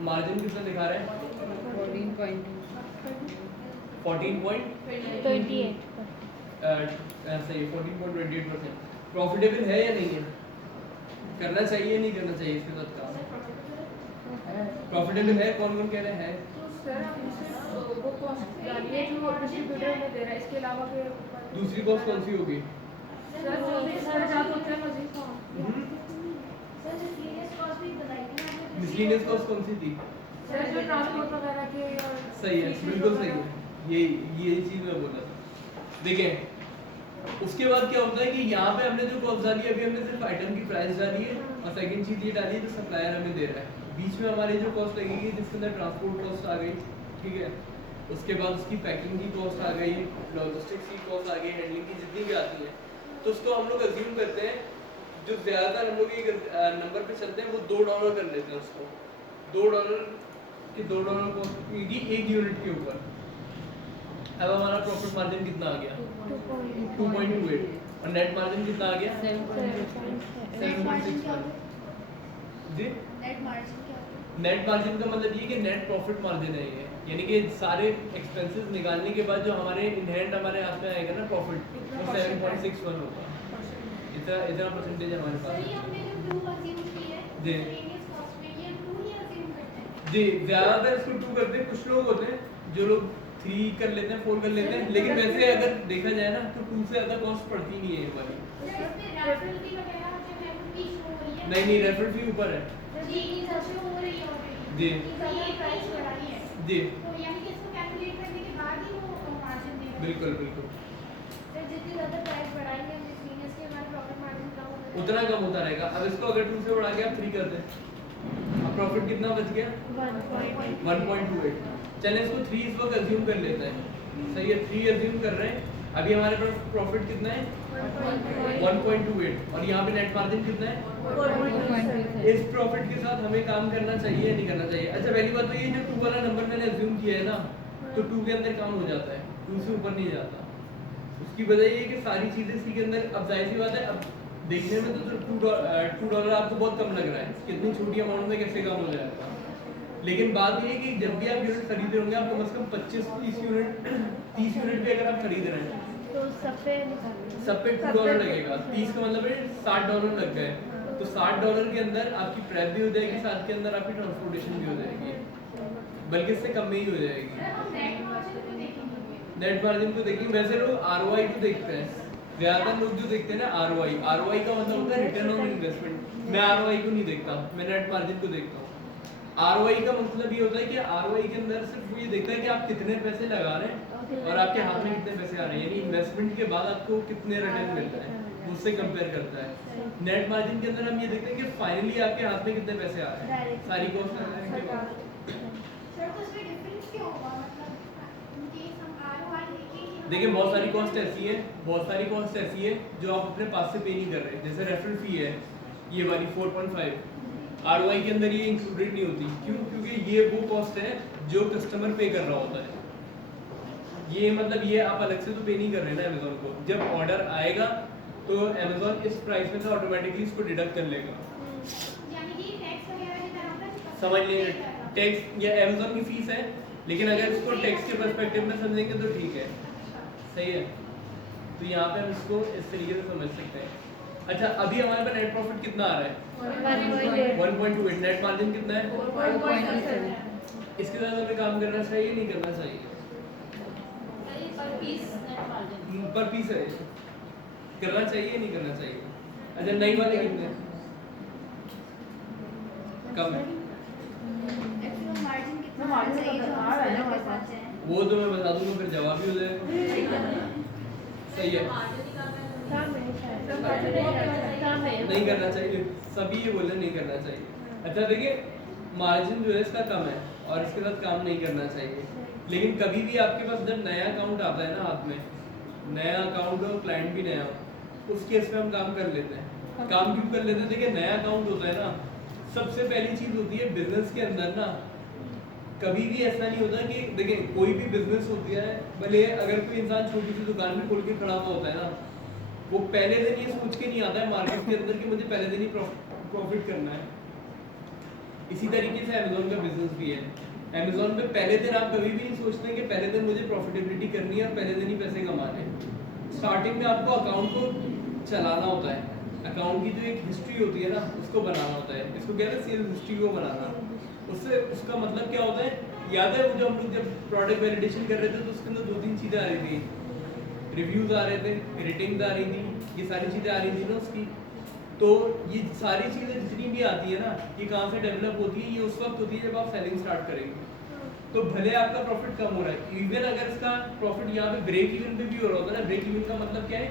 मार्जिन कितना दिखा रहा है? 14.28 सही है, 14.28%। प्रॉफिटेबल है या नहीं है? करना चाहिए नहीं करना चाहिए इसके साथ काम? प्रॉफिटेबल है, कौन कौन कह रहे हैं? तो सर आप सिर्फ वो कॉस्ट डालिए जो डिस्ट्रीब्यूटर में दे रहा है, इसके अलावा फिर दूसरी कॉस्ट कौन सी होगी? सर जो भी खर्चात होते हैं मजीद सर मिसलेनियस कॉस्ट भी बताई थी आपने। मिसलेनियस कॉस्ट कौन सी थी? सर जो ट्रांसपोर्ट वगैरह के और सही है, बिल्कुल सही है, ये चीज मैं बोल रहा था। देखें उसके बाद क्या होता है कि यहाँ पे हमने जो कॉस्ट डाली है, अभी हमने सिर्फ आइटम की प्राइस डाली है, और सेकंड चीज ये डाली है जो सप्लायर हमें दे रहा है। बीच में हमारी जो कॉस्ट लगेगी जिसके अंदर ट्रांसपोर्ट कॉस्ट आ गई, ठीक है, उसके बाद उसकी पैकिंग की कॉस्ट आ गई, लॉजिस्टिक्स की कॉस्ट आ गई, हैंडलिंग की जितनी भी आती है, तो उसको हम लोग अज्यूम करते हैं, जो ज़्यादातर हम लोग एक नंबर पे चलते हैं वो $2 कर लेते हैं उसको। $2 की $2 कॉस्ट होगी एक यूनिट के ऊपर। अब हमारा प्रॉफिट मार्जिन कितना आ गया? 2.28, और नेट मार्जिन कितना आ गया? 7.61 जी। नेट मार्जिन क्या होता है? नेट मार्जिन का मतलब ये कि नेट प्रॉफिट मार्जिन है ये, यानी कि सारे एक्सपेंसेस निकालने के बाद जो हमारे इन हैंड हमारे हाथ में आएगा ना प्रॉफिट, वो 7.61 होगा। इतना परसेंटेज हमारे सर पास ये हमने जो टू अज्यूम की है जी। मिसलेनियस कॉस्ट में, ये टू ही अज्यूम करते हैं। जी, ज़्यादातर इसको 2 करते हैं। कुछ लोग होते हैं जो लोग 3 कर लेते हैं, 4 कर लेते हैं, लेकिन वैसे अगर देखा जाए ना तो 2 से ज़्यादा कॉस्ट पड़ती नहीं है ये वाली। सर इसमें रेफरल फी वगैरह जो है वो भी शो हो रही है। नहीं रेफर फी ऊपर है जी ये शो हो रही है ऑलरेडी। जी ये प्राइस बढ़ानी है। जी, तो यानी कि इसको कैलकुलेट करने के बाद ही वो मार्जिन देगा। बिल्कुल बिल्कुल सर जितनी ज़्यादा प्राइस बढ़ाएंगे मिसलेनियस के हमारा प्रॉफिट मार्जिन कम होगा। उतना कम होता रहेगा। अब इसको अगर 2 से बढ़ा के आप 3 कर दें, अब प्रॉफिट कितना बच गया? 1.28। चलें इसको 3 इस वक्त अज्यूम कर लेते हैं, सही है, 3 अज्यूम कर रहे हैं। अभी हमारे पास प्रॉफिट कितना है? 1.28, और यहाँ पे नेट मार्जिन कितना है? 4.27। इस प्रॉफिट के साथ हमें काम करना चाहिए या नहीं करना चाहिए? अच्छा पहली बात तो ये जो 2 वाला नंबर मैंने अज्यूम किया है ना, तो 2 के अंदर काम हो जाता है, 2 से ऊपर नहीं जाता। उसकी वजह ये है कि सारी चीज़ें इसी के अंदर, अब जाहिर सी बात है, अब देखने में तो $2 आपको बहुत कम लग रहा है, कितनी छोटी अमाउंट में कैसे काम हो जाएगा। लेकिन बात ये है कि जब भी आप यूनिट खरीद रहे होंगे, आप कम से कम 25-30 यूनिट 30 यूनिट भी अगर आप खरीद रहे हैं तो सब पे निकालना सब पे $2 लगेगा। 30 का मतलब है $60 लग गए, तो $60 के अंदर आपकी प्रेप भी हो जाएगी, साथ के अंदर आपकी ट्रांसपोर्टेशन भी हो जाएगी, बल्कि इससे कम में ही हो जाएगी। सर हम नेट मार्जिन को देखेंगे। नेट मार्जिन को देखेंगे, वैसे लोग आरओआई को देखते हैं, ज्यादातर लोग जो देखते हैं ना आरओआई, आरओआई का मतलब होता है रिटर्न ऑन इन्वेस्टमेंट। मैं आरओआई को नहीं देखता, मैं नेट मार्जिन को देखता हूँ। आरओआई का मतलब ये होता है कि आरओआई के अंदर सिर्फ वो ये देखता है कि आप कितने पैसे लगा रहे हैं और आपके हाथ में कितने पैसे आ रहे हैं, यानी इन्वेस्टमेंट के बाद आपको कितने रिटर्न मिल रहे हैं, उससे कंपेयर करता है। नेट मार्जिन के अंदर हम ये देखते हैं कि फाइनली आपके हाथ में कितने पैसे आ रहे हैं सारी कॉस्ट लगाने के बाद। सर तो इसमें डिफरेंस क्या होगा, मतलब उनके हम आरओआई देखें। देखिए बहुत सारी कॉस्ट ऐसी है, बहुत सारी कॉस्ट ऐसी है जो आप अपने पास से पे नहीं कर रहे, जैसे रेफरल फी है ये वाली 4.5 आरओआई के अंदर ये इंक्लूडेड नहीं होती। क्यों? क्योंकि ये वो कॉस्ट है जो कस्टमर पे कर रहा होता है। ये मतलब ये आप अलग से तो पे नहीं कर रहे ना अमेज़न को, जब ऑर्डर आएगा तो अमेज़न इस प्राइस में से ऑटोमेटिकली इसको डिडक्ट कर लेगा। यानी कि टैक्स वगैरह की तरह का समझ लीजिए टैक्स ये अमेज़न की फीस है, लेकिन अगर इसको टैक्स के पर्सपेक्टिव में समझेंगे तो ठीक है, सही है। तो यहाँ पे हम इसको इस तरीके से समझ सकते हैं। अच्छा अभी हमारे पास नेट प्रॉफिट कितना आ रहा है 1.28, नेट मार्जिन कितना है 4.27। इसके साथ हमें काम करना चाहिए नहीं करना चाहिए? पर पीस नेट मार्जिन पर पीस है, करना चाहिए नहीं करना चाहिए? अच्छा नई वाले कितने कम है? एक्चुअली मार्जिन कितना मार्जिन चाहिए तो जो बता रहा है ना के हमारे साथ है। वो तो मैं बता दूंगा फिर जवाब भी हो जाएगा। सही है, काम है शायद, अच्छा। काम है, नहीं करना चाहिए, सभी ये बोले नहीं करना चाहिए। अच्छा देखिए मार्जिन जो है इसका कम है और इसके साथ काम नहीं करना चाहिए, लेकिन कभी भी आपके पास जब नया अकाउंट आता है ना हाथ में, नया अकाउंट हो क्लाइंट भी नया हो, उस केस में हम काम कर लेते हैं। काम क्यों कर लेते हैं? देखिए नया अकाउंट होता है ना, सबसे पहली चीज होती है बिजनेस के अंदर ना कभी भी ऐसा नहीं होता कि देखिए कोई भी बिजनेस होती है, भले अगर कोई इंसान छोटी सी दुकान भी खोल के खड़ा हुआ होता है ना, वो पहले दिन ये सोच के नहीं आता है मार्केट के अंदर कि मुझे पहले दिन ही प्रॉफिट करना है। इसी तरीके से अमेज़न का बिजनेस भी है। अमेज़न पे पहले दिन आप कभी भी नहीं सोचते कि पहले दिन मुझे प्रॉफिटेबिलिटी करनी है और पहले दिन ही पैसे कमाने हैं। स्टार्टिंग में आपको अकाउंट को चलाना होता है, अकाउंट की जो एक हिस्ट्री होती है ना उसको बनाना होता है, इसको कहते हैं सेल्स हिस्ट्री को बनाना। उससे उसका मतलब क्या होता है, याद है वो जो हम लोग जब प्रोडक्ट वैलिडेशन कर रहे थे तो उसके अंदर 2-3 चीज़ें आ रही थी, रिव्यूज आ रहे थे, रेटिंग्स आ रही थी, ये सारी चीज़ें आ रही थी ना उसकी। तो ये सारी चीज़ें जितनी भी आती है ना, ये कहाँ से डेवलप होती है? ये उस वक्त होती है जब आप सेलिंग स्टार्ट करेंगे। तो भले आपका प्रॉफिट कम हो रहा है, इवन अगर इसका प्रॉफिट यहाँ पे ब्रेक इवन पे भी हो रहा होता है ना, ब्रेक इवन का मतलब क्या है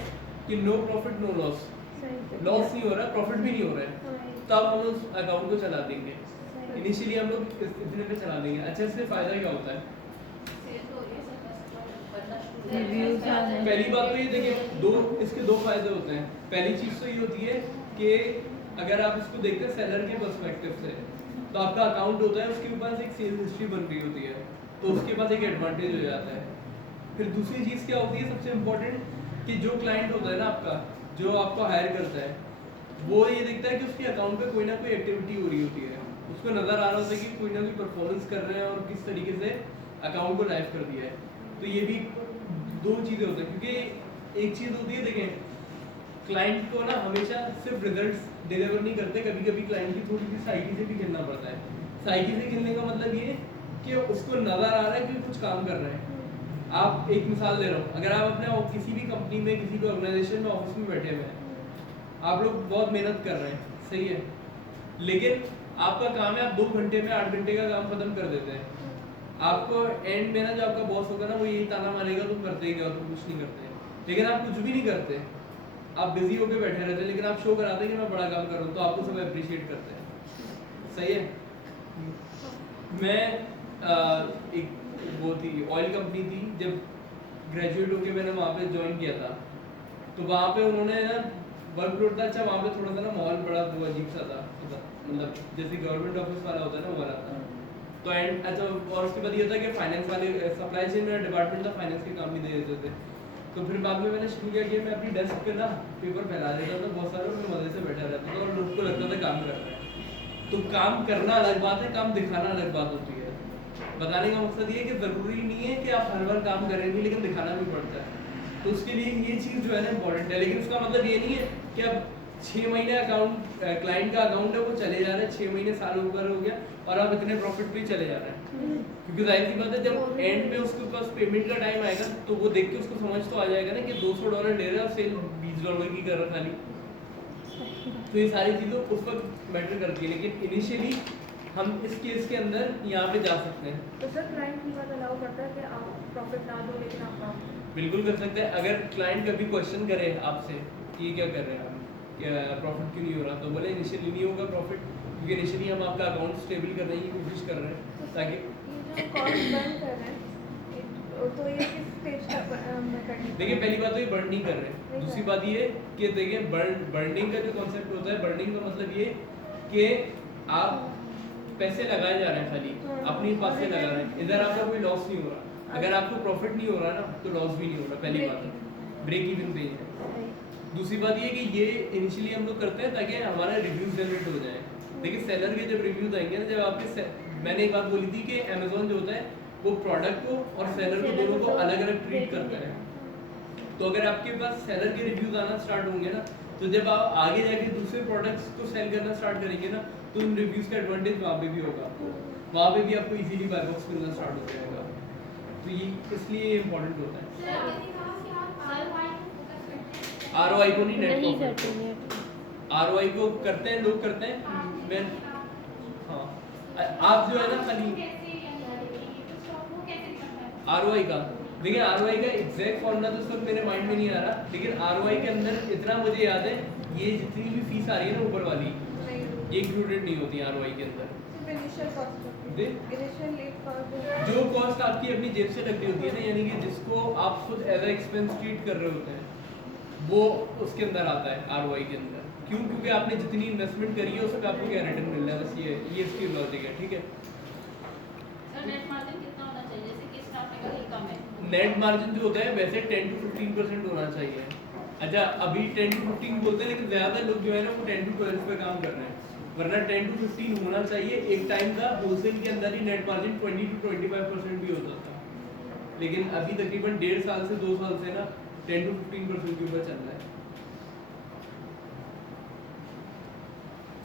कि no profit no loss, loss नहीं हो रहा, प्रॉफिट भी नहीं हो रहा है, तब हम उस अकाउंट को चला देंगे। इनिशियली हम लोग इतने पे चला देंगे। अच्छा इससे फायदा क्या होता है? पहली बात तो ये देखिए इसके दो फायदे होते हैं। पहली चीज तो ये होती है कि अगर आप इसको देखते हैं सेलर के पर्सपेक्टिव से, तो आपका अकाउंट होता है उसके ऊपर एक सेल्स हिस्ट्री बन रही होती है, तो उसके पास एक एडवांटेज हो जाता है। फिर दूसरी चीज़ क्या होती है सबसे इम्पोर्टेंट, कि जो क्लाइंट होता है ना आपका, जो आपको हायर करता है, वो ये देखता है कि उसके अकाउंट पे कोई ना कोई एक्टिविटी हो रही होती है, उसको नज़र आ रहा होता है कि कोई ना कोई परफॉर्मेंस कर रहे हैं और किस तरीके से अकाउंट को ड्राइव कर दिया है। तो ये भी दो चीज़ें होती हैं, क्योंकि एक चीज़ होती है देखें क्लाइंट को ना हमेशा सिर्फ रिजल्ट्स डिलीवर नहीं करते, कभी कभी क्लाइंट की थोड़ी सी साइकी से भी खेलना पड़ता है। साइकी से खेलने का मतलब ये कि उसको नज़र आ रहा है कि कुछ काम कर रहे हैं। आप एक मिसाल दे रहा हूँ, अगर आप अपने किसी भी कंपनी में किसी भी ऑर्गेनाइजेशन में ऑफिस में बैठे हुए हैं, आप लोग बहुत मेहनत कर रहे हैं, सही है, लेकिन आपका काम है आप 2 घंटे में 8 घंटे का काम खत्म कर देते हैं। आपको एंड में ना जो आपका बॉस होगा ना वो यही ताना मारेगा तुम करते ही क्या, तुम कुछ नहीं करते, लेकिन आप कुछ भी नहीं करते, आप बिजी होकर बैठे रहते हैं, लेकिन आप शो कराते हैं कि मैं बड़ा काम कर रहा हूँ, तो आपको सब अप्रिशिएट करते हैं, सही है। मैं एक वो थी ऑयल कंपनी थी, जब ग्रेजुएट होके मैंने वहाँ पे ज्वाइन किया था, तो वहाँ पे उन्होंने ना वर्क लोड था, अच्छा वहाँ पे थोड़ा सा ना माहौल बड़ा वो अजीब सा था, मतलब जैसे गवर्नमेंट ऑफिस वाला होता है ना वो वाला था। तो एंड अच्छा और उसके बाद ये था कि फाइनेंस वाले सप्लाई चेन मेरा डिपार्टमेंट था, फाइनेंस के काम भी दे देते थे। तो फिर बाद में मैंने शुरू किया कि मैं अपनी डेस्क पे ना पेपर फैला देता था बहुत सारे, मैं मजे से बैठा रहता था और लोग को लगता था काम कर रहे हैं। तो काम करना अलग बात है, काम दिखाना अलग बात होती है। बताने का मकसद ये है कि ज़रूरी नहीं है कि आप हर बार काम करेंगे, लेकिन दिखाना भी पड़ता है। तो उसके लिए ये चीज़ जो है ना इम्पोर्टेंट है, लेकिन इसका मतलब ये नहीं है कि आप 6 महीने अकाउंट क्लाइंट का अकाउंट है वो चले जा रहा है, 6 महीने साल ऊपर हो गया और आप इतने प्रॉफिट पे चले जा रहे हैं। क्योंकि जाहिर सी बात है जब एंड में उसके पास पेमेंट का टाइम आएगा तो वो देख के उसको समझ तो आ जाएगा ना कि $200 ले रहा है और सेल $20 की कर रहा खाली। तो ये सारी चीज़ें उस वक्त मैटर करती है, लेकिन इनिशियली हम इस केस के अंदर यहाँ पे जा सकते हैं। तो सर क्लाइंट की बात अलाउ करता है कि आप प्रॉफिट ना दो लेकिन आप काम बिल्कुल कर सकते हैं। अगर क्लाइंट कभी क्वेश्चन करे आपसे कि ये क्या कर रहे हैं आप, क्या प्रॉफिट क्यों नहीं हो रहा, तो बोले इनिशियली नहीं होगा प्रॉफिट, क्योंकि इनिशियली हम आपका अकाउंट स्टेबल करने की कोशिश कर रहे हैं ताकि ये जो कॉस्ट बर्न कर रहे हैं तो ये किस स्टेज का करने देखिए पहली बात तो ये बर्न नहीं कर रहे। दूसरी बात ये कि देखिए बर्निंग का जो कॉन्सेप्ट होता है, बर्निंग का मतलब ये कि आप पैसे लगाए जा रहे हैं खाली अपनी पास से लगा रहे हैं, इधर आपका कोई लॉस नहीं हो रहा। अगर आपको प्रॉफिट नहीं हो रहा ना तो लॉस भी नहीं हो रहा, पहली बात है ब्रेक इवन पे है। दूसरी बात ये कि ये इनिशियली हम लोग करते हैं ताकि हमारा रिव्यूज जनरेट हो जाए। देखिए सेलर के जब रिव्यूज आएंगे ना, जब आपके मैंने एक बात बोली थी कि अमेज़न जो होता है वो प्रोडक्ट को और सेलर को दोनों को अलग अलग ट्रीट करता है। तो अगर आपके पास सेलर के रिव्यूज आना स्टार्ट होंगे ना, तो जब आप आगे जाके दूसरे प्रोडक्ट्स को सेल करना स्टार्ट करेंगे ना, तो उन रिव्यूज का एडवांटेज वहाँ पे भी होगा, वहाँ पे भी आपको इजीली बाय बॉक्स मिलना स्टार्ट हो जाएगा। तो ये इसलिए इम्पोर्टेंट होता है। सर आपने कहा कि आप ROI को फोकस करते हैं। ROI को नहीं, नेट नहीं प्रॉफिट करते हैं। ROI को करते हैं, लोग करते हैं। मैं हाँ आप जो है ना खाली कैसे तो स्टॉक को कैसे करता है? ROI का देखिए, ROI का एग्जैक्ट फॉर्मूला तो इस वक्त मेरे माइंड में नहीं आ रहा, लेकिन ROI के अंदर इतना मुझे याद है, ये जितनी भी फीस आ रही है ना ऊपर वाली, ये इंक्लूडेड नहीं होती ROI के अंदर। इनिशियल कॉस्ट दे इनिशियल लीड कॉस्ट जो कॉस्ट आपकी अपनी जेब से लग रही होती है ना, यानी कि जिसको आप खुद एज अ एक्सपेंस ट्रीट कर रहे होते हैं, वो उसके अंदर आता है ROI के अंदर। क्यों? क्योंकि आपने जितनी इन्वेस्टमेंट करी है उसका आपको क्या रिटर्न मिल रहा है, बस ये इसकी लॉजिक है। ठीक है, सर नेट मार्जिन कितना होना चाहिए, जैसे कि स्टार्टिंग का ये कम है? नेट मार्जिन जो होता है वैसे 10 to 15% होना चाहिए। अच्छा अभी 10 to 15 बोलते हैं, लेकिन ज़्यादा लोग जो है ना वो 10 to 12 पे काम कर रहे हैं, वरना 10 to 15 होना चाहिए। एक टाइम का होलसेल के अंदर ही नेट मार्जिन 20 to 25% भी होता था, लेकिन अभी तकरीबन 1.5 साल से 2 साल से ना 10 to 15% के ऊपर चल रहा है।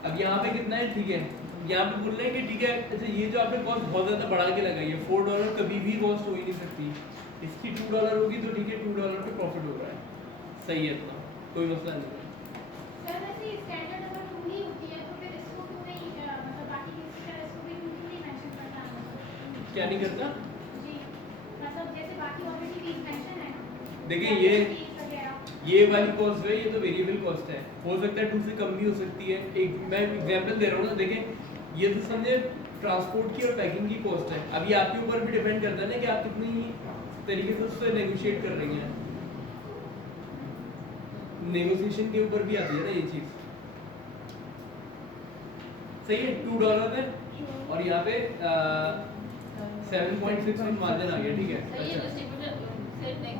अब यहाँ पे कितना है, ठीक है, यहाँ पे बोल रहे हैं कि ठीक है, अच्छा ये जो आपने कॉस्ट बहुत ज़्यादा बढ़ा के लगाई है, $4 कभी भी कॉस्ट हो ही नहीं सकती, इसकी $2 होगी तो ठीक है, $2 पे प्रॉफिट हो रहा है, सही है, इतना कोई मसला नहीं है। सर वैसे स्टैंडर्ड अगर रूल ही होती है तो फिर इसको क्यों नहीं मतलब बाकी किसी तरह इसको भी क्यों नहीं मेंशन करना है? क्या नहीं करता? जी मतलब जैसे बाकी ऑलरेडी फीस मेंशन है ना। देखिए ये वाली कॉस्ट है, ये तो वेरिएबल कॉस्ट है, हो सकता है 2 से कम भी हो सकती है। एक मैं एग्जांपल दे रहा हूँ ना, देखें ये तो समझे ट्रांसपोर्ट की और पैकिंग की कॉस्ट है। अभी आपके ऊपर भी डिपेंड करता है ना कि आप कितनी तरीके से उससे नेगोशिएट कर रही हैं, नेगोशिएशन के ऊपर भी आती है ना ये चीज़। सही है, $2 है और यहाँ पे 7.6 मार्जिन आ गया, ठीक है। सही है, अच्छा डिस्ट्रीब्यूटर से नहीं,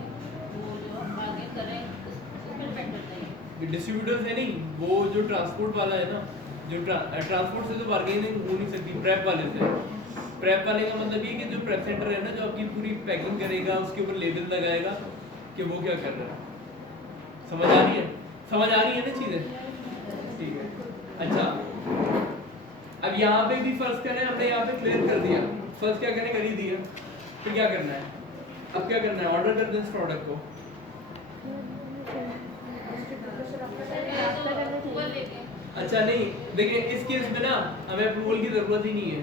वो जो हम बार्गेन कर रहे हैं उस पर डिपेंड करता है। डिस्ट्रीब्यूटर से नहीं, वो जो ट्रांसपोर्ट वाला है ना, जो ट्रांसपोर्ट से तो बार्गेनिंग हो नहीं सकती, प्रेप वाले से। प्रेप वाले का मतलब ये कि जो प्रेप सेंटर है ना, जो आपकी पूरी पैकिंग करेगा, उसके ऊपर लेबल लगाएगा कि वो क्या कर रहा है। समझ आ रही है? समझ आ रही है ना चीज़ें? ठीक है। अच्छा अब यहाँ पे भी फर्स्ट करें, हमने यहाँ पे क्लियर कर दिया, फर्स्ट क्या करें, कर ही दिया, तो क्या करना है, अब क्या करना है, ऑर्डर कर दें इस प्रोडक्ट को। अच्छा नहीं, देखिए इस केस में ना हमें अप्रूवल की ज़रूरत ही नहीं है,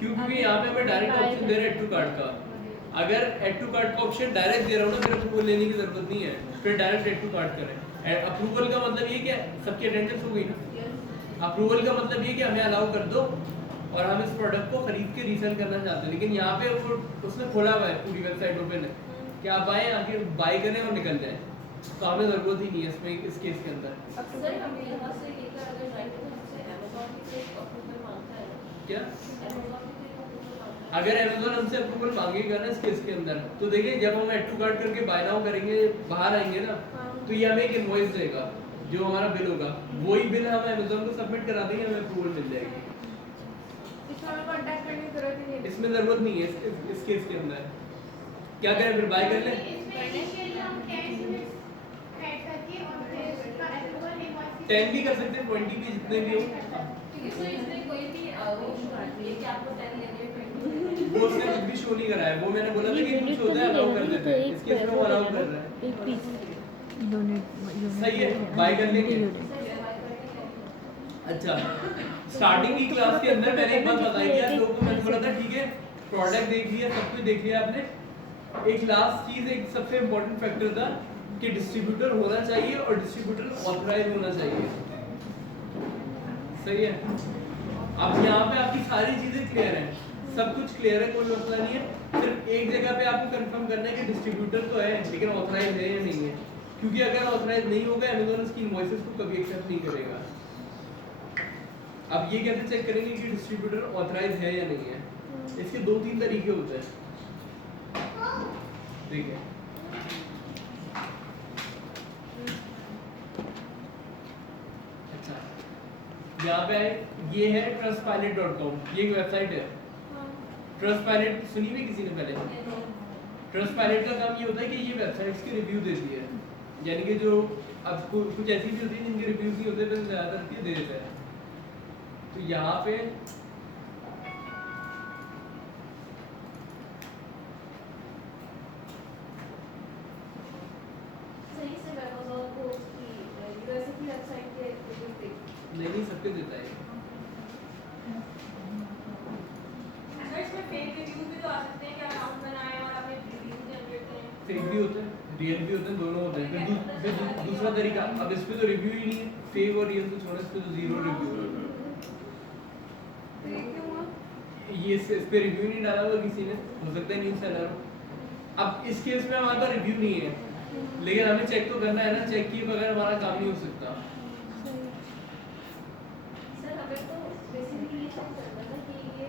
क्योंकि यहाँ पे हमें डायरेक्ट ऑप्शन दे रहे हैं एड टू कार्ट का। अगर एड टू कार्ट का ऑप्शन डायरेक्ट दे रहा हूँ ना, फिर अप्रूवल लेने की ज़रूरत नहीं है, फिर डायरेक्ट एड टू कार्ट करें। अप्रूवल का मतलब ये क्या, सबकी अटेंडेंस हो गई ना। अप्रूवल का मतलब ये कि हमें अलाउ कर दो और हम इस प्रोडक्ट को खरीद के रीसेल करना चाहते हैं, लेकिन यहाँ पे वो उसने खोला हुआ है, पूरी वेबसाइट ओपन है कि आप आए आके बाय करें और निकल जाएं, तो हमें ज़रूरत ही नहीं है इसमें, इस केस के अंदर। सर हम यहाँ से लेकर अगर जाएंगे तो हमसे Amazon की से अप्रूवल मांगता है ना? क्या Amazon की से अप्रूवल मांगता है? अगर अमेज़न हमसे अप्रूवल मांगेगा ना इस केस के अंदर, तो देखिए जब हम एड टू कार्ट करके बाय नाउ करेंगे, बाहर आएंगे ना, तो ये हमें एक इनवॉइस देगा, जो हमारा बिल होगा, वही बिल हम अमेज़न को सबमिट करा देंगे, हमें अप्रूवल मिल जाएगी। इसमें हमें कांटेक्ट करने की जरूरत ही नहीं है। इसमें ज़रूरत नहीं है इस केस के अंदर। क्या करें फिर, बाय कर लें? इसमें इनिशियली हम कैश यूनिट्स ऐड करके और फिर उसका अप्रूवल इनवॉइस 10 भी कर सकते हैं, 20 भी, जितने भी हो। ठीक है, so इसमें कोई भी वो शो करती है कि आपको 10 लेने हैं, 20 लेने हैं। वो उसने कुछ भी शो नहीं करा है, वो मैंने बोला था कि कुछ होता है अलाउ कर देते हैं, इसके इसमें वो अलाउ कर रहा है। एक पीस डोनेट सही है, बाय कर लेंगे। अच्छा, स्टार्टिंग की क्लास के अंदर मैंने एक बात बताई थी आप लोगों को, मैंने बोला था ठीक है प्रोडक्ट देख लिया, सब कुछ देख लिया आपने, एक लास्ट चीज, एक सबसे इम्पोर्टेंट फैक्टर था कि डिस्ट्रीब्यूटर होना चाहिए और डिस्ट्रीब्यूटर ऑथराइज होना चाहिए। सही है। अब यहाँ पे आपकी सारी चीजें क्लियर हैं, सब कुछ क्लियर है, कोई मसला नहीं है। सिर्फ एक जगह पे आपको कंफर्म करना है कि डिस्ट्रीब्यूटर तो है लेकिन ऑथराइज है या नहीं है, क्योंकि अगर ऑथराइज नहीं होगा अमेज़न उसकी इनवॉइसेस को कभी एक्सेप्ट नहीं करेगा। अब ये कैसे चेक करेंगे कि डिस्ट्रीब्यूटर ऑथराइज है या नहीं है? इसके 2-3 तरीके होते हैं। देखिए, अच्छा, यहाँ पे ये है trustpilot.com, ये एक वेबसाइट है। ट्रस्टपाइलट सुनी हुई किसी ने पहले? ट्रस्टपाइलट का काम ये होता है कि ये वेबसाइट्स के रिव्यू देती है, यानी कि जो अब कुछ ऐसी भी होती है जिनके रिव्यूज नहीं होते पर ज़्यादातर के दे देता है। तो यहाँ पे सही से Amazon को उसकी यूएसए की वेबसाइट के रिव्यू देख। नहीं सबके देता है। सर इसमें फेक रिव्यूज भी तो आ सकते हैं कि अकाउंट बनाए और अपने रिव्यूज जनरेट करें। फेक भी होते हैं, रियल भी होते हैं, दोनों होते हैं। फिर दूसरा तरीका, अब इस पे तो रिव्यू ही नहीं है, फेक और रियल तो छोड़ो, इस पे तो जीरो रिव्यू है। तो ये क्यों हुआ? ये इस पे रिव्यू नहीं डाला हुआ किसी ने, हो सकता है न्यूज़ सेलर हो। अब इस केस में हमारे पास रिव्यू नहीं है, लेकिन हमें चेक तो करना है ना, चेक किए बगैर हमारा काम नहीं हो सकता। सर हमें तो बेसिकली ये चेक करना है कि ये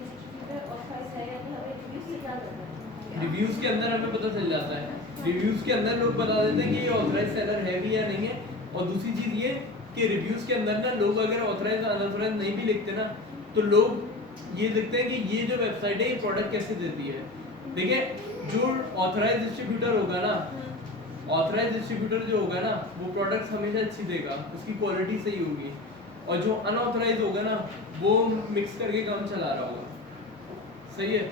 डिस्ट्रीब्यूटर ऑथराइज है या नहीं, हमें रिव्यूज से क्या करना है? रिव्यूज के अंदर हमें पता चल जाता है, रिव्यूज के अंदर लोग बता देते हैं कि ये ऑथराइज सेलर है भी या नहीं है। और दूसरी चीज ये कि रिव्यूज के अंदर ना लोग अगर ऑथराइज अनऑथराइज नहीं भी लिखते ना, तो लोग ये देखते हैं कि ये जो वेबसाइट है ये प्रोडक्ट कैसे देती है। देखिए, जो ऑथराइज डिस्ट्रीब्यूटर होगा ना, ऑथराइज डिस्ट्रीब्यूटर जो होगा ना, वो प्रोडक्ट्स हमेशा अच्छी देगा, उसकी क्वालिटी सही होगी। और जो अनऑथराइज होगा ना, वो मिक्स करके काम चला रहा होगा। सही है।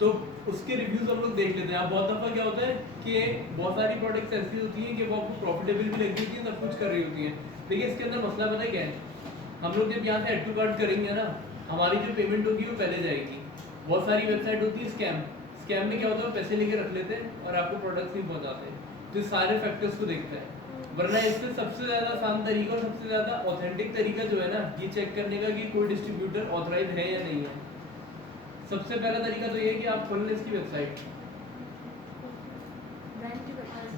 तो उसके रिव्यूज हम लोग देख लेते हैं। अब बहुत दफ़ा क्या होता है कि बहुत सारी प्रोडक्ट्स ऐसी होती हैं कि वो आपको प्रॉफिटेबल भी लगती है, सब कुछ कर रही होती हैं। देखिए, इसके अंदर मसला पता है क्या है, हम लोग जब यहाँ से ऐड टू कार्ट करेंगे ना, हमारी जो पेमेंट होगी वो पहले जाएगी। बहुत सारी वेबसाइट होती है स्कैम में क्या होता है, पैसे लेके रख लेते हैं और आपको प्रोडक्ट्स नहीं पहुँचाते। तो सारे फैक्टर्स को देखते हैं। वरना इससे सबसे ज़्यादा आसान तरीका और सबसे ज़्यादा ऑथेंटिक तरीका जो है ना, ये चेक करने का कि कोई डिस्ट्रीब्यूटर ऑथराइज है या नहीं है। सबसे पहला तरीका तो ये है कि आप खोल लें इसकी वेबसाइट,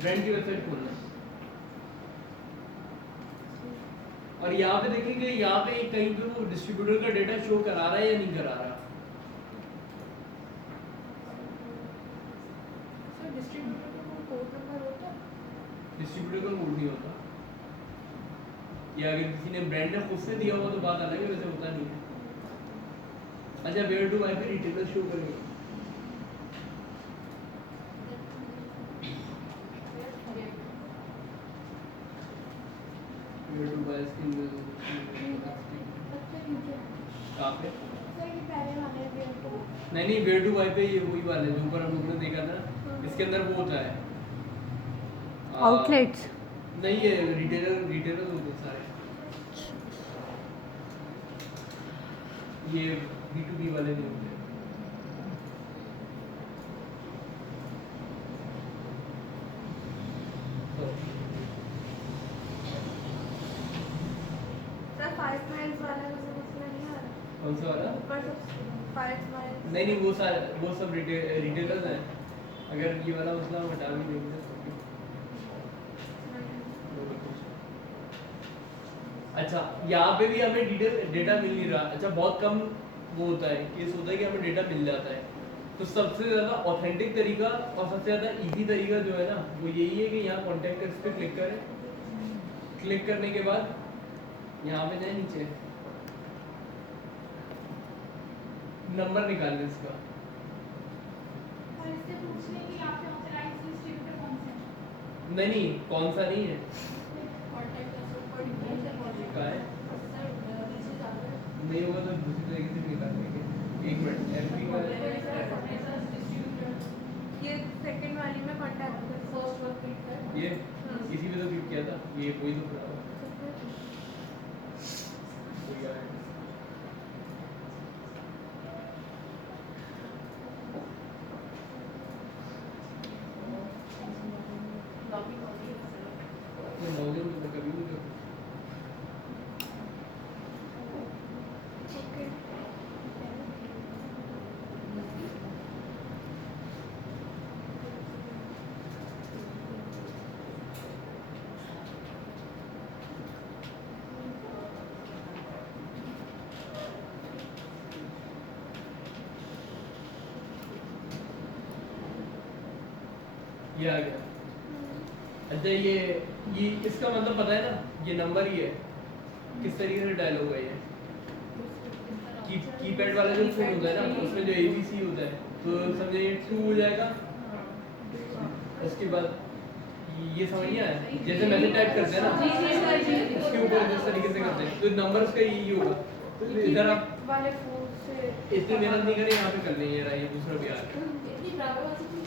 ब्रांड की वेबसाइट खोलना। और यहाँ पे देखेंगे, यहाँ पे कहीं पे वो डिस्ट्रीब्यूटर का डेटा शो करा रहा है या नहीं करा रहा। सर डिस्ट्रीब्यूटर को कोड नंबर होता है? डिस्ट्रीब्यूटर का कोड नहीं होता, या अगर किसी ने ब्रांड ने खुद से दिया हुआ तो बात अलग है, वैसे होता नहीं है। अच्छा, वेयर टू बाय पे रिटेलर शो करेंगे। वेयर टू बाय स्किन कहाँ पे? सर ये पहले वाले भी उनको नहीं, वेयर टू बाय पे ये वही वाले जो ऊपर हम लोगों ने देखा था, इसके अंदर वो होता है आउटलेट्स। नहीं, ये रिटेलर होते हैं सारे, ये B2B वाले नहीं होते। सर 5 माइल्स वाला मुझे मसला नहीं आ रहा। कौन सा वाला? ऊपर सब 5 माइल्स। नहीं, वो सब रिटेलर्स हैं। अगर ये वाला मसला हम हटा भी देंगे। अच्छा, यहाँ पे भी हमें डेटा मिल नहीं रहा। अच्छा, बहुत कम वो होता है, केस होता है कि हमें डेटा मिल जाता है। तो सबसे ज़्यादा ऑथेंटिक तरीका और सबसे ज़्यादा इजी तरीका जो है ना, वो यही है कि यहाँ कॉन्टैक्ट अस पे क्लिक करें। क्लिक करने के बाद यहाँ पे जाए नीचे, नंबर निकालें इसका। और इससे पूछने कि आपके ऑथराइज्ड डिस्ट्रीब्यूटर कौन से हैं? नहीं, कौन सा नहीं है, कॉन्टैक्ट अस ऊपर का है नहीं होगा तो दूसरी तरीके से निकाल लेंगे। एक मिनट एफपी का ये सेकंड वाली में कांटेक्ट कर फर्स्ट वन क्लिक कर ये इसी पे तो क्लिक किया था ये कोई तो खराब है। कोई आया है। लॉगिन हो गई ये लॉगिन तो कभी नहीं होता। ओके ये आ गया। अच्छा ये इसका मतलब पता है ना ये नंबर ही है किस तरीके से डायल होगा ये कीपैड वाला जो फोन होता है ना उसमें जो एबीसी होता है तो समझे ये 2 हो जाएगा। उसके बाद ये समझ नहीं आया जैसे मैसेज टाइप करते हैं ना उसके ऊपर जिस तरीके से करते हैं तो नंबर्स का यही होगा। तो इधर आप वाले फोन से इतनी मेहनत नहीं करें यहाँ पे कर लेंगे ये दूसरा भी आ रहा है। इतनी ड्राइवर वाली चीज